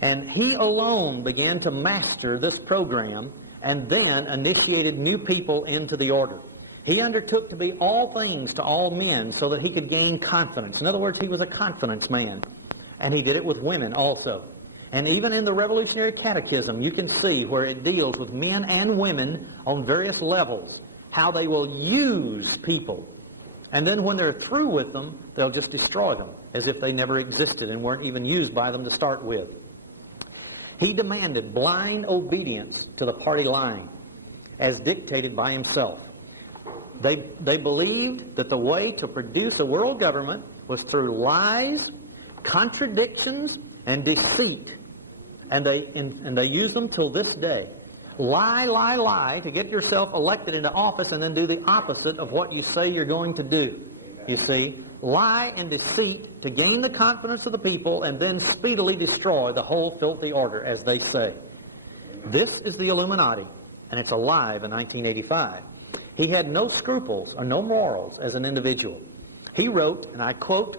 And he alone began to master this program and then initiated new people into the order. He undertook to be all things to all men so that he could gain confidence. In other words, he was a confidence man. And he did it with women also. And even in the Revolutionary Catechism, you can see where it deals with men and women on various levels, how they will use people. And then when they're through with them, they'll just destroy them, as if they never existed and weren't even used by them to start with. He demanded blind obedience to the party line, as dictated by himself. They believed that the way to produce a world government was through lies, contradictions, and deceit. And they use them till this day. Lie to get yourself elected into office and then do the opposite of what you say you're going to do. You see, lie and deceit to gain the confidence of the people and then speedily destroy the whole filthy order, as they say. This is the Illuminati, and it's alive in 1985. He had no scruples or no morals as an individual. He wrote, and I quote,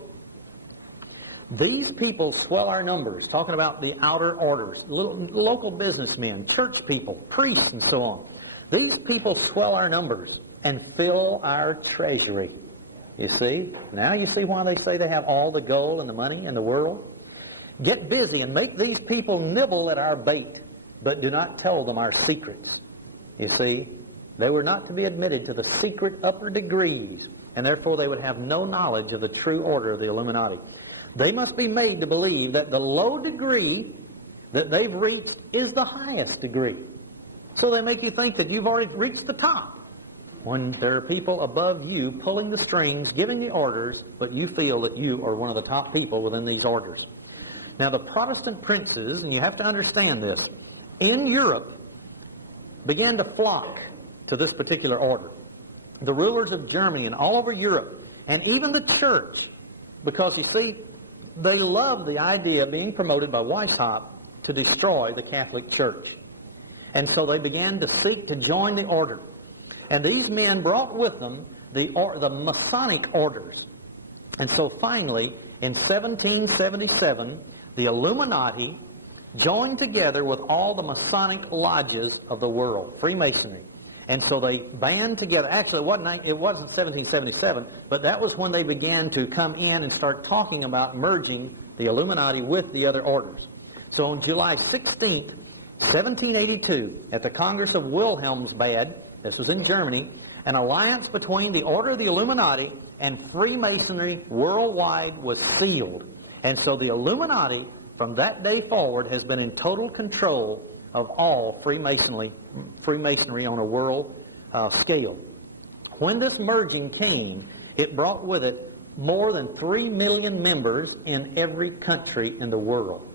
"These people swell our numbers," talking about the outer orders, local businessmen, church people, priests, and so on. "These people swell our numbers and fill our treasury." You see? Now you see why they say they have all the gold and the money in the world? "Get busy and make these people nibble at our bait, but do not tell them our secrets." You see? They were not to be admitted to the secret upper degrees, and therefore they would have no knowledge of the true order of the Illuminati. They must be made to believe that the low degree that they've reached is the highest degree. So they make you think that you've already reached the top, when there are people above you pulling the strings, giving the orders, but you feel that you are one of the top people within these orders. Now the Protestant princes, and you have to understand this, in Europe began to flock to this particular order. The rulers of Germany and all over Europe, and even the church, Because, you see, they loved the idea being promoted by Weishaupt to destroy the Catholic Church. And so they began to seek to join the order. And these men brought with them the Masonic orders. And so finally, in 1777, the Illuminati joined together with all the Masonic lodges of the world, Freemasonry. And so they band together. Actually, it wasn't 1777, but that was when they began to come in and start talking about merging the Illuminati with the other orders. So on July 16th, 1782, at the Congress of Wilhelmsbad, this was in Germany, an alliance between the Order of the Illuminati and Freemasonry worldwide was sealed. And so the Illuminati, from that day forward, has been in total control of all Freemasonry on a world scale. When this merging came, it brought with it more than 3 million members in every country in the world.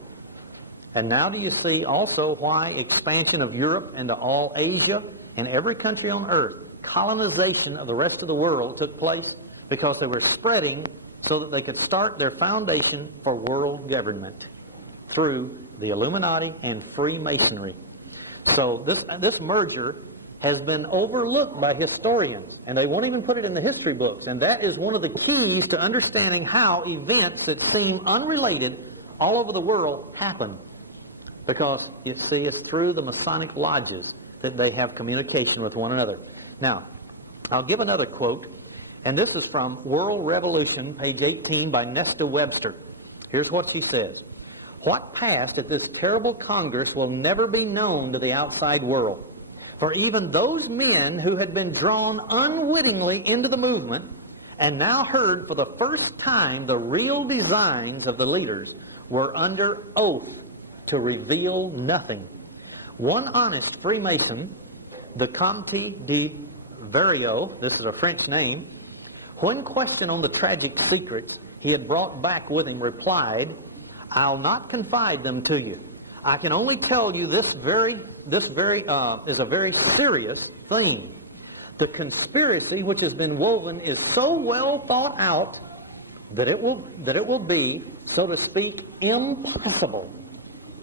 And now do you see also why expansion of Europe into all Asia and every country on earth, colonization of the rest of the world took place? Because they were spreading so that they could start their foundation for world government through the Illuminati and Freemasonry. So this merger has been overlooked by historians, and they won't even put it in the history books. And that is one of the keys to understanding how events that seem unrelated all over the world happen. Because, you see, it's through the Masonic lodges that they have communication with one another. Now, I'll give another quote, and this is from World Revolution, page 18, by Nesta Webster. Here's what she says. What passed at this terrible Congress will never be known to the outside world. For even those men who had been drawn unwittingly into the movement and now heard for the first time the real designs of the leaders were under oath to reveal nothing. One honest Freemason, the Comte de Verriot, this is a French name, when questioned on the tragic secrets he had brought back with him, replied, I'll not confide them to you. I can only tell you this is a very serious thing. The conspiracy which has been woven is so well thought out that it will be, so to speak, impossible.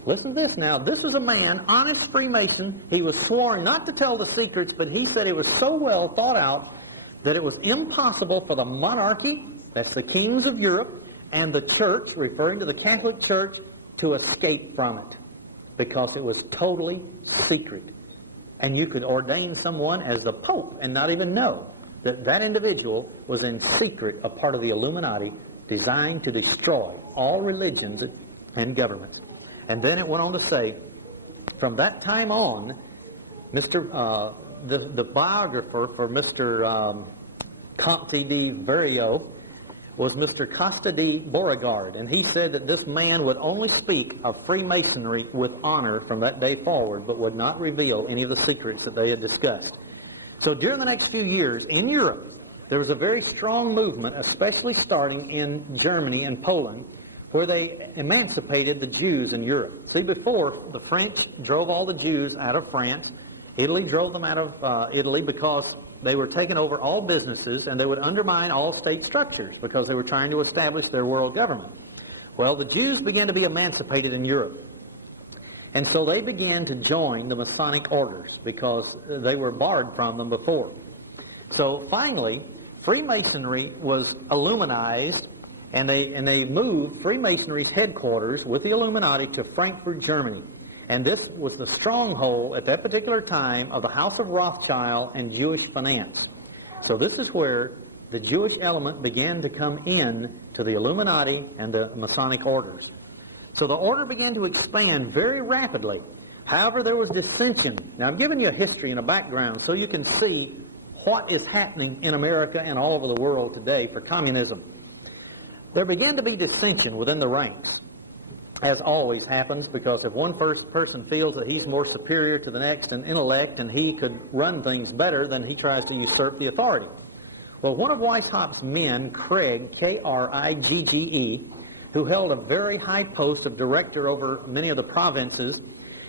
Listen to this now. This is a man, honest Freemason. He was sworn not to tell the secrets, but he said it was so well thought out that it was impossible for the monarchy, that's the kings of Europe, and the church, referring to the Catholic Church, to escape from it, because it was totally secret. And you could ordain someone as the Pope and not even know that that individual was in secret a part of the Illuminati designed to destroy all religions and governments. And then it went on to say, from that time on, the biographer for Mr. Comte de Verriot was Mr. Costa de Beauregard, and he said that this man would only speak of Freemasonry with honor from that day forward, but would not reveal any of the secrets that they had discussed. So during the next few years, in Europe, there was a very strong movement, especially starting in Germany and Poland, where they emancipated the Jews in Europe. See, before, the French drove all the Jews out of France. Italy drove them out of Italy because they were taking over all businesses, and they would undermine all state structures because they were trying to establish their world government. Well, the Jews began to be emancipated in Europe. And so they began to join the Masonic orders because they were barred from them before. So finally, Freemasonry was Illuminized, and they moved Freemasonry's headquarters with the Illuminati to Frankfurt, Germany. And this was the stronghold at that particular time of the House of Rothschild and Jewish finance. So this is where the Jewish element began to come in to the Illuminati and the Masonic orders. So the order began to expand very rapidly. However, there was dissension. Now, I'm giving you a history and a background so you can see what is happening in America and all over the world today for communism. There began to be dissension within the ranks, as always happens, because if one first person feels that he's more superior to the next in intellect and he could run things better, then he tries to usurp the authority. Well, one of Weishaupt's men, Craig, K-R-I-G-G-E, who held a very high post of director over many of the provinces,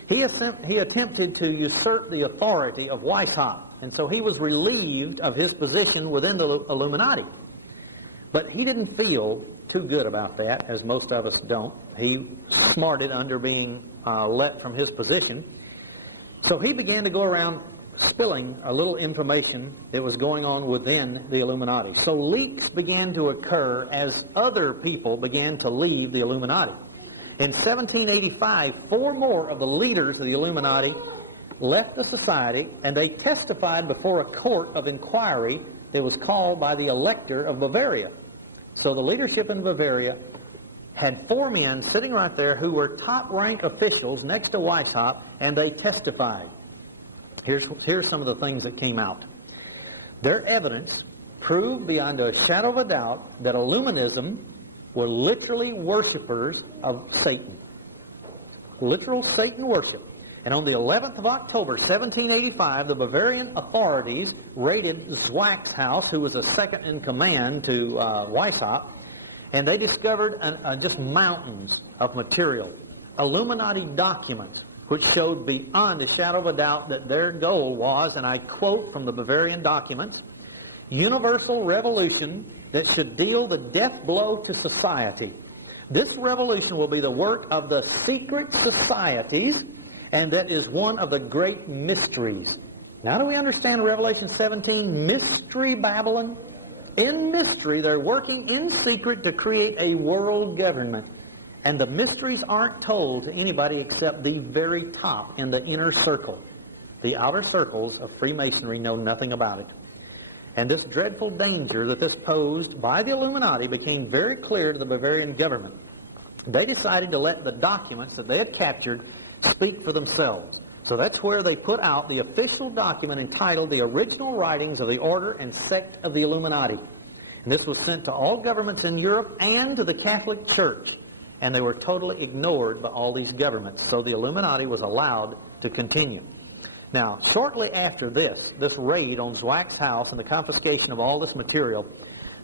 he attempted to usurp the authority of Weishaupt, and so he was relieved of his position within the Illuminati. But he didn't feel too good about that, as most of us don't. He smarted under being let from his position. So he began to go around spilling a little information that was going on within the Illuminati. So leaks began to occur as other people began to leave the Illuminati. In 1785, 4 more of the leaders of the Illuminati left the society, and they testified before a court of inquiry that was called by the Elector of Bavaria. So the leadership in Bavaria had 4 men sitting right there who were top-rank officials next to Weishaupt, and they testified. Here's some of the things that came out. Their evidence proved beyond a shadow of a doubt that Illuminism were literally worshipers of Satan. Literal Satan worship. And on the 11th of October, 1785, the Bavarian authorities raided Zwack's house, who was a second in command to Weishaupt, and they discovered just mountains of material. Illuminati documents, which showed beyond a shadow of a doubt that their goal was, and I quote from the Bavarian documents, universal revolution that should deal the death blow to society. This revolution will be the work of the secret societies, and that is one of the great mysteries. Now do we understand Revelation 17? Mystery Babylon? In mystery, they're working in secret to create a world government. And the mysteries aren't told to anybody except the very top in the inner circle. The outer circles of Freemasonry know nothing about it. And this dreadful danger that this posed by the Illuminati became very clear to the Bavarian government. They decided to let the documents that they had captured speak for themselves. So that's where they put out the official document entitled The Original Writings of the Order and Sect of the Illuminati. And this was sent to all governments in Europe and to the Catholic Church. And they were totally ignored by all these governments. So the Illuminati was allowed to continue. Now, shortly after this raid on Zwack's house and the confiscation of all this material,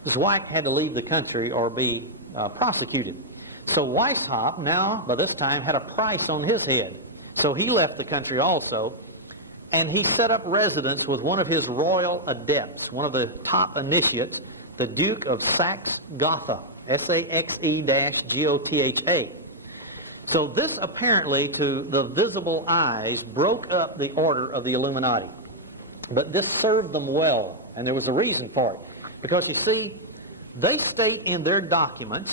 Zwack had to leave the country or be prosecuted. So Weishaupt now, by this time, had a price on his head. So he left the country also, and he set up residence with one of his royal adepts, one of the top initiates, the Duke of Saxe-Gotha, S-A-X-E-G-O-T-H-A. So this apparently, to the visible eyes, broke up the order of the Illuminati. But this served them well, and there was a reason for it. Because you see, they state in their documents,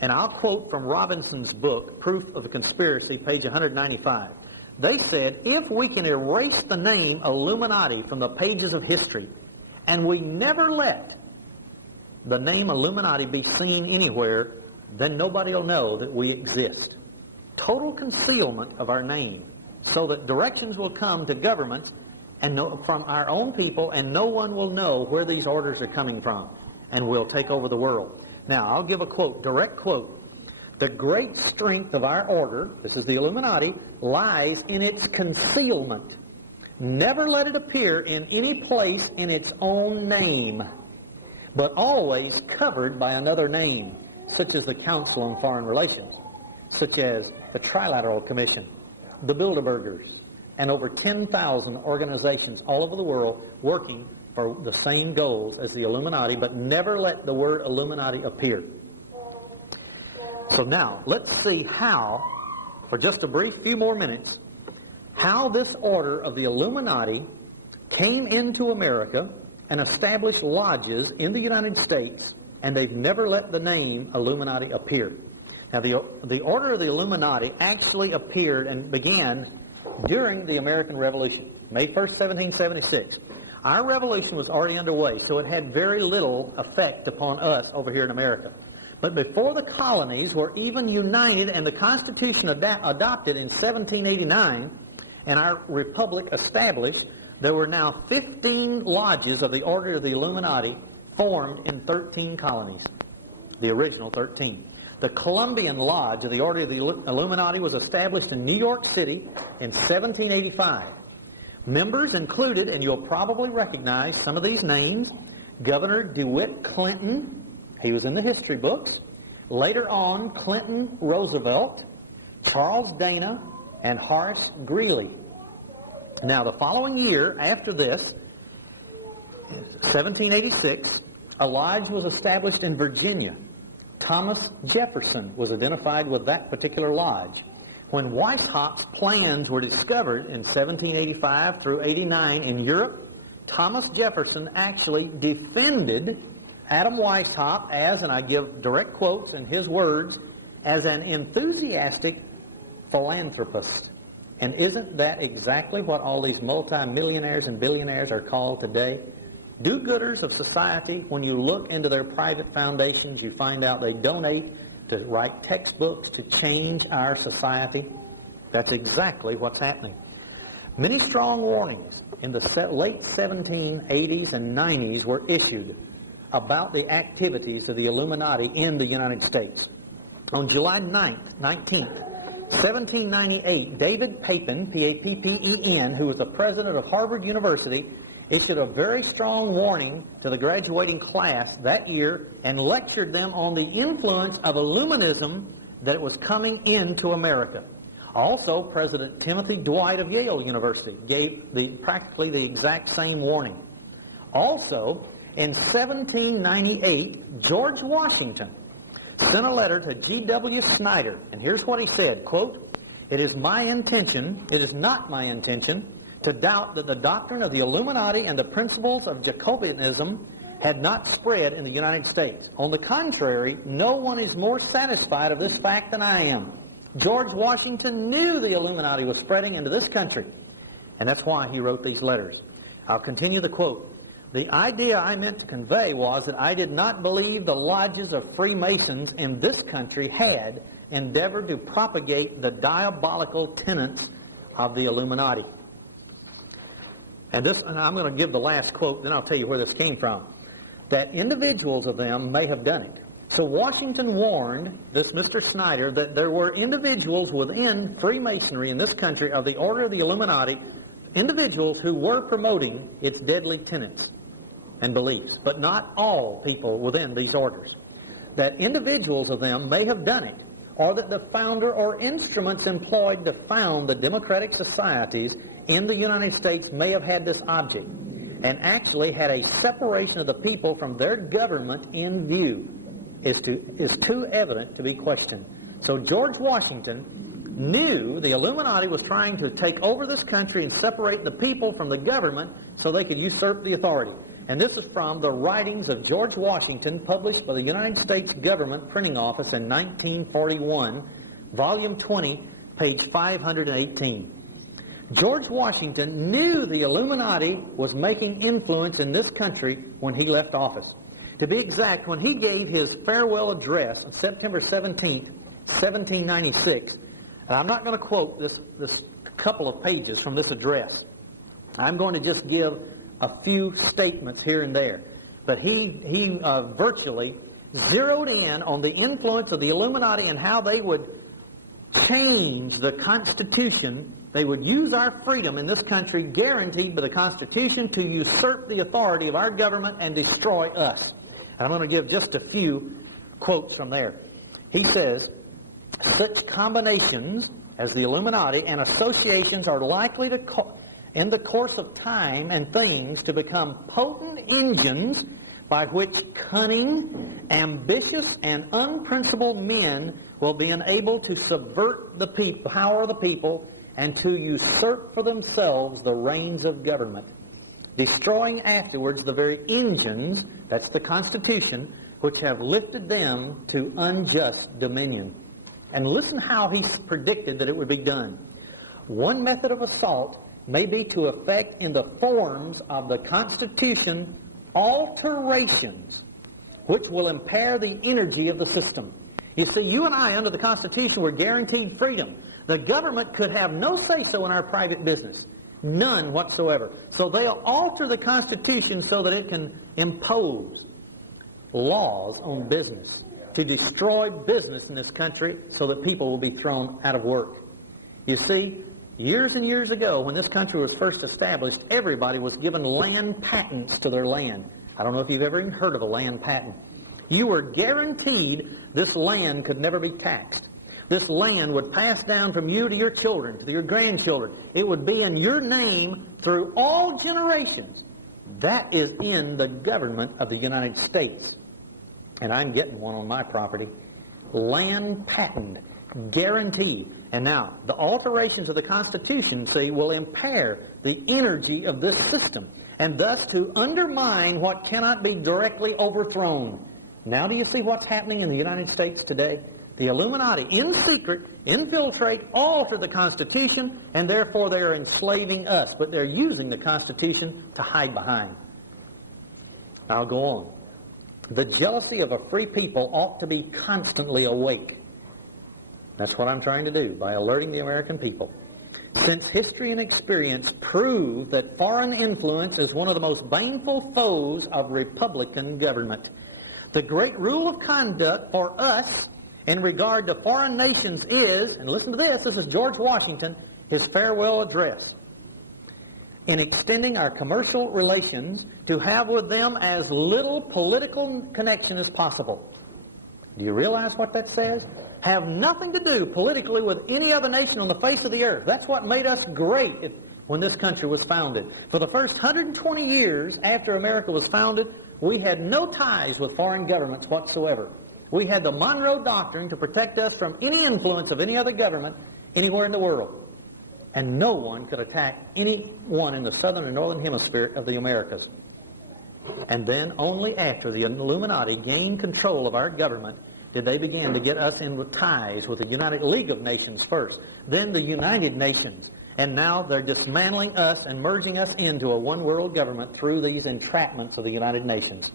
and I'll quote from Robinson's book, Proof of the Conspiracy, page 195. They said, if we can erase the name Illuminati from the pages of history, and we never let the name Illuminati be seen anywhere, then nobody will know that we exist. Total concealment of our name, so that directions will come to governments and from our own people, and no one will know where these orders are coming from, and we'll take over the world. Now, I'll give a quote, direct quote. The great strength of our order, this is the Illuminati, lies in its concealment. Never let it appear in any place in its own name, but always covered by another name, such as the Council on Foreign Relations, such as the Trilateral Commission, the Bilderbergers, and over 10,000 organizations all over the world working for the same goals as the Illuminati, but never let the word Illuminati appear. So now, let's see how, for just a brief few more minutes, how this order of the Illuminati came into America and established lodges in the United States, and they've never let the name Illuminati appear. Now, the Order of the Illuminati actually appeared and began during the American Revolution, May 1st, 1776. Our revolution was already underway, so it had very little effect upon us over here in America. But before the colonies were even united and the Constitution adopted in 1789 and our republic established, there were now 15 lodges of the Order of the Illuminati formed in 13 colonies, the original 13. The Columbian Lodge of the Order of the Illuminati was established in New York City in 1785. Members included, and you'll probably recognize some of these names, Governor DeWitt Clinton, he was in the history books. Later on, Clinton Roosevelt, Charles Dana, and Horace Greeley. Now, the following year after this, 1786, a lodge was established in Virginia. Thomas Jefferson was identified with that particular lodge. When Weishaupt's plans were discovered in 1785 through 89 in Europe, Thomas Jefferson actually defended Adam Weishaupt as, and I give direct quotes in his words, as an enthusiastic philanthropist. And isn't that exactly what all these multimillionaires and billionaires are called today? Do-gooders of society. When you look into their private foundations, you find out they donate to write textbooks to change our society. That's exactly what's happening. Many strong warnings in the late 1780s and 90s were issued about the activities of the Illuminati in the United States. On July 19th, 1798, David Papin, P-A-P-P-E-N, who was the president of Harvard University, issued a very strong warning to the graduating class that year and lectured them on the influence of Illuminism that was coming into America. Also, President Timothy Dwight of Yale University gave practically the exact same warning. Also, in 1798, George Washington sent a letter to G.W. Snyder, and here's what he said, quote, it is not my intention to doubt that the doctrine of the Illuminati and the principles of Jacobinism had not spread in the United States. On the contrary, no one is more satisfied of this fact than I am. George Washington knew the Illuminati was spreading into this country, and that's why he wrote these letters. I'll continue the quote. The idea I meant to convey was that I did not believe the lodges of Freemasons in this country had endeavored to propagate the diabolical tenets of the Illuminati. And I'm going to give the last quote, then I'll tell you where this came from. That individuals of them may have done it. So Washington warned this Mr. Snyder that there were individuals within Freemasonry in this country of the Order of the Illuminati, individuals who were promoting its deadly tenets and beliefs, but not all people within these orders. That individuals of them may have done it, or that the founder or instruments employed to found the democratic societies in the United States may have had this object, and actually had a separation of the people from their government in view, is too evident to be questioned. So George Washington knew the Illuminati was trying to take over this country and separate the people from the government so they could usurp the authority. And this is from the writings of George Washington, published by the United States Government Printing Office in 1941, Volume 20, page 518. George Washington knew the Illuminati was making influence in this country when he left office. To be exact, when he gave his farewell address on September 17th, 1796, and I'm not going to quote this couple of pages from this address. I'm going to just give a few statements here and there. But he virtually zeroed in on the influence of the Illuminati and how they would change the Constitution. They would use our freedom in this country, guaranteed by the Constitution, to usurp the authority of our government and destroy us. And I'm going to give just a few quotes from there. He says, such combinations as the Illuminati and associations are likely to, in the course of time and things, to become potent engines by which cunning, ambitious, and unprincipled men will be enabled to subvert the power of the people and to usurp for themselves the reins of government, destroying afterwards the very engines, that's the Constitution, which have lifted them to unjust dominion. And listen how he predicted that it would be done. One method of assault may be to effect in the forms of the Constitution alterations which will impair the energy of the system. You see, you and I, under the Constitution, were guaranteed freedom. The government could have no say-so in our private business. None whatsoever. So they'll alter the Constitution so that it can impose laws on business to destroy business in this country so that people will be thrown out of work. You see, years and years ago, when this country was first established, everybody was given land patents to their land. I don't know if you've ever even heard of a land patent. You were guaranteed this land could never be taxed. This land would pass down from you to your children, to your grandchildren. It would be in your name through all generations. That is in the government of the United States. and I'm getting one on my property. Land patent, guarantee. And now, the alterations of the Constitution, see, will impair the energy of this system, and thus to undermine what cannot be directly overthrown. Now do you see what's happening in the United States today? The Illuminati, in secret, infiltrate, alter the Constitution, and therefore they are enslaving us. But they're using the Constitution to hide behind. I'll go on. The jealousy of a free people ought to be constantly awake. That's what I'm trying to do by alerting the American people. Since history and experience prove that foreign influence is one of the most baneful foes of Republican government, the great rule of conduct for us in regard to foreign nations is, and listen to this is George Washington, his farewell address, in extending our commercial relations to have with them as little political connection as possible. Do you realize what that says? Have nothing to do politically with any other nation on the face of the earth. That's what made us great when this country was founded. For the first 120 years after America was founded, we had no ties with foreign governments whatsoever. We had the Monroe Doctrine to protect us from any influence of any other government anywhere in the world. And no one could attack anyone in the southern and northern hemisphere of the Americas. And then only after the Illuminati gained control of our government did they begin to get us in ties with the United League of Nations first, then the United Nations. And now they're dismantling us and merging us into a one-world government through these entrapments of the United Nations.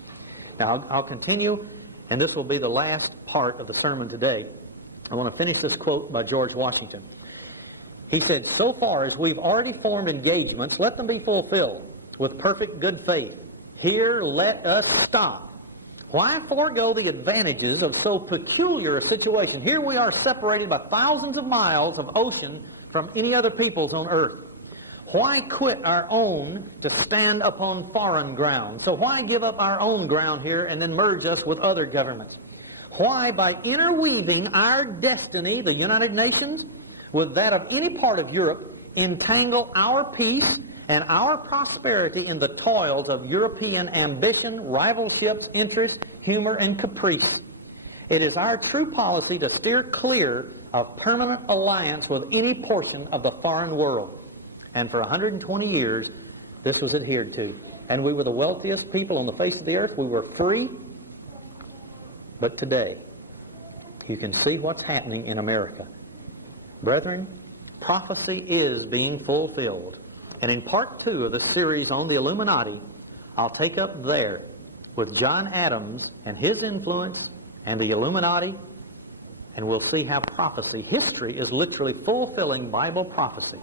Now, I'll continue, and this will be the last part of the sermon today. I want to finish this quote by George Washington. He said, "So far as we've already formed engagements, let them be fulfilled with perfect good faith. Here let us stop. Why forego the advantages of so peculiar a situation? Here we are separated by thousands of miles of ocean from any other peoples on earth. Why quit our own to stand upon foreign ground? So why give up our own ground here and then merge us with other governments? Why, by interweaving our destiny, the United Nations, with that of any part of Europe, entangle our peace and our prosperity in the toils of European ambition, rivalships, interest, humor, and caprice? It is our true policy to steer clear of permanent alliance with any portion of the foreign world." And for 120 years, this was adhered to. And we were the wealthiest people on the face of the earth. We were free. But today, you can see what's happening in America. Brethren, prophecy is being fulfilled. And in part 2 of the series on the Illuminati, I'll take up there with John Adams and his influence and the Illuminati, and we'll see how prophecy, history, is literally fulfilling Bible prophecy.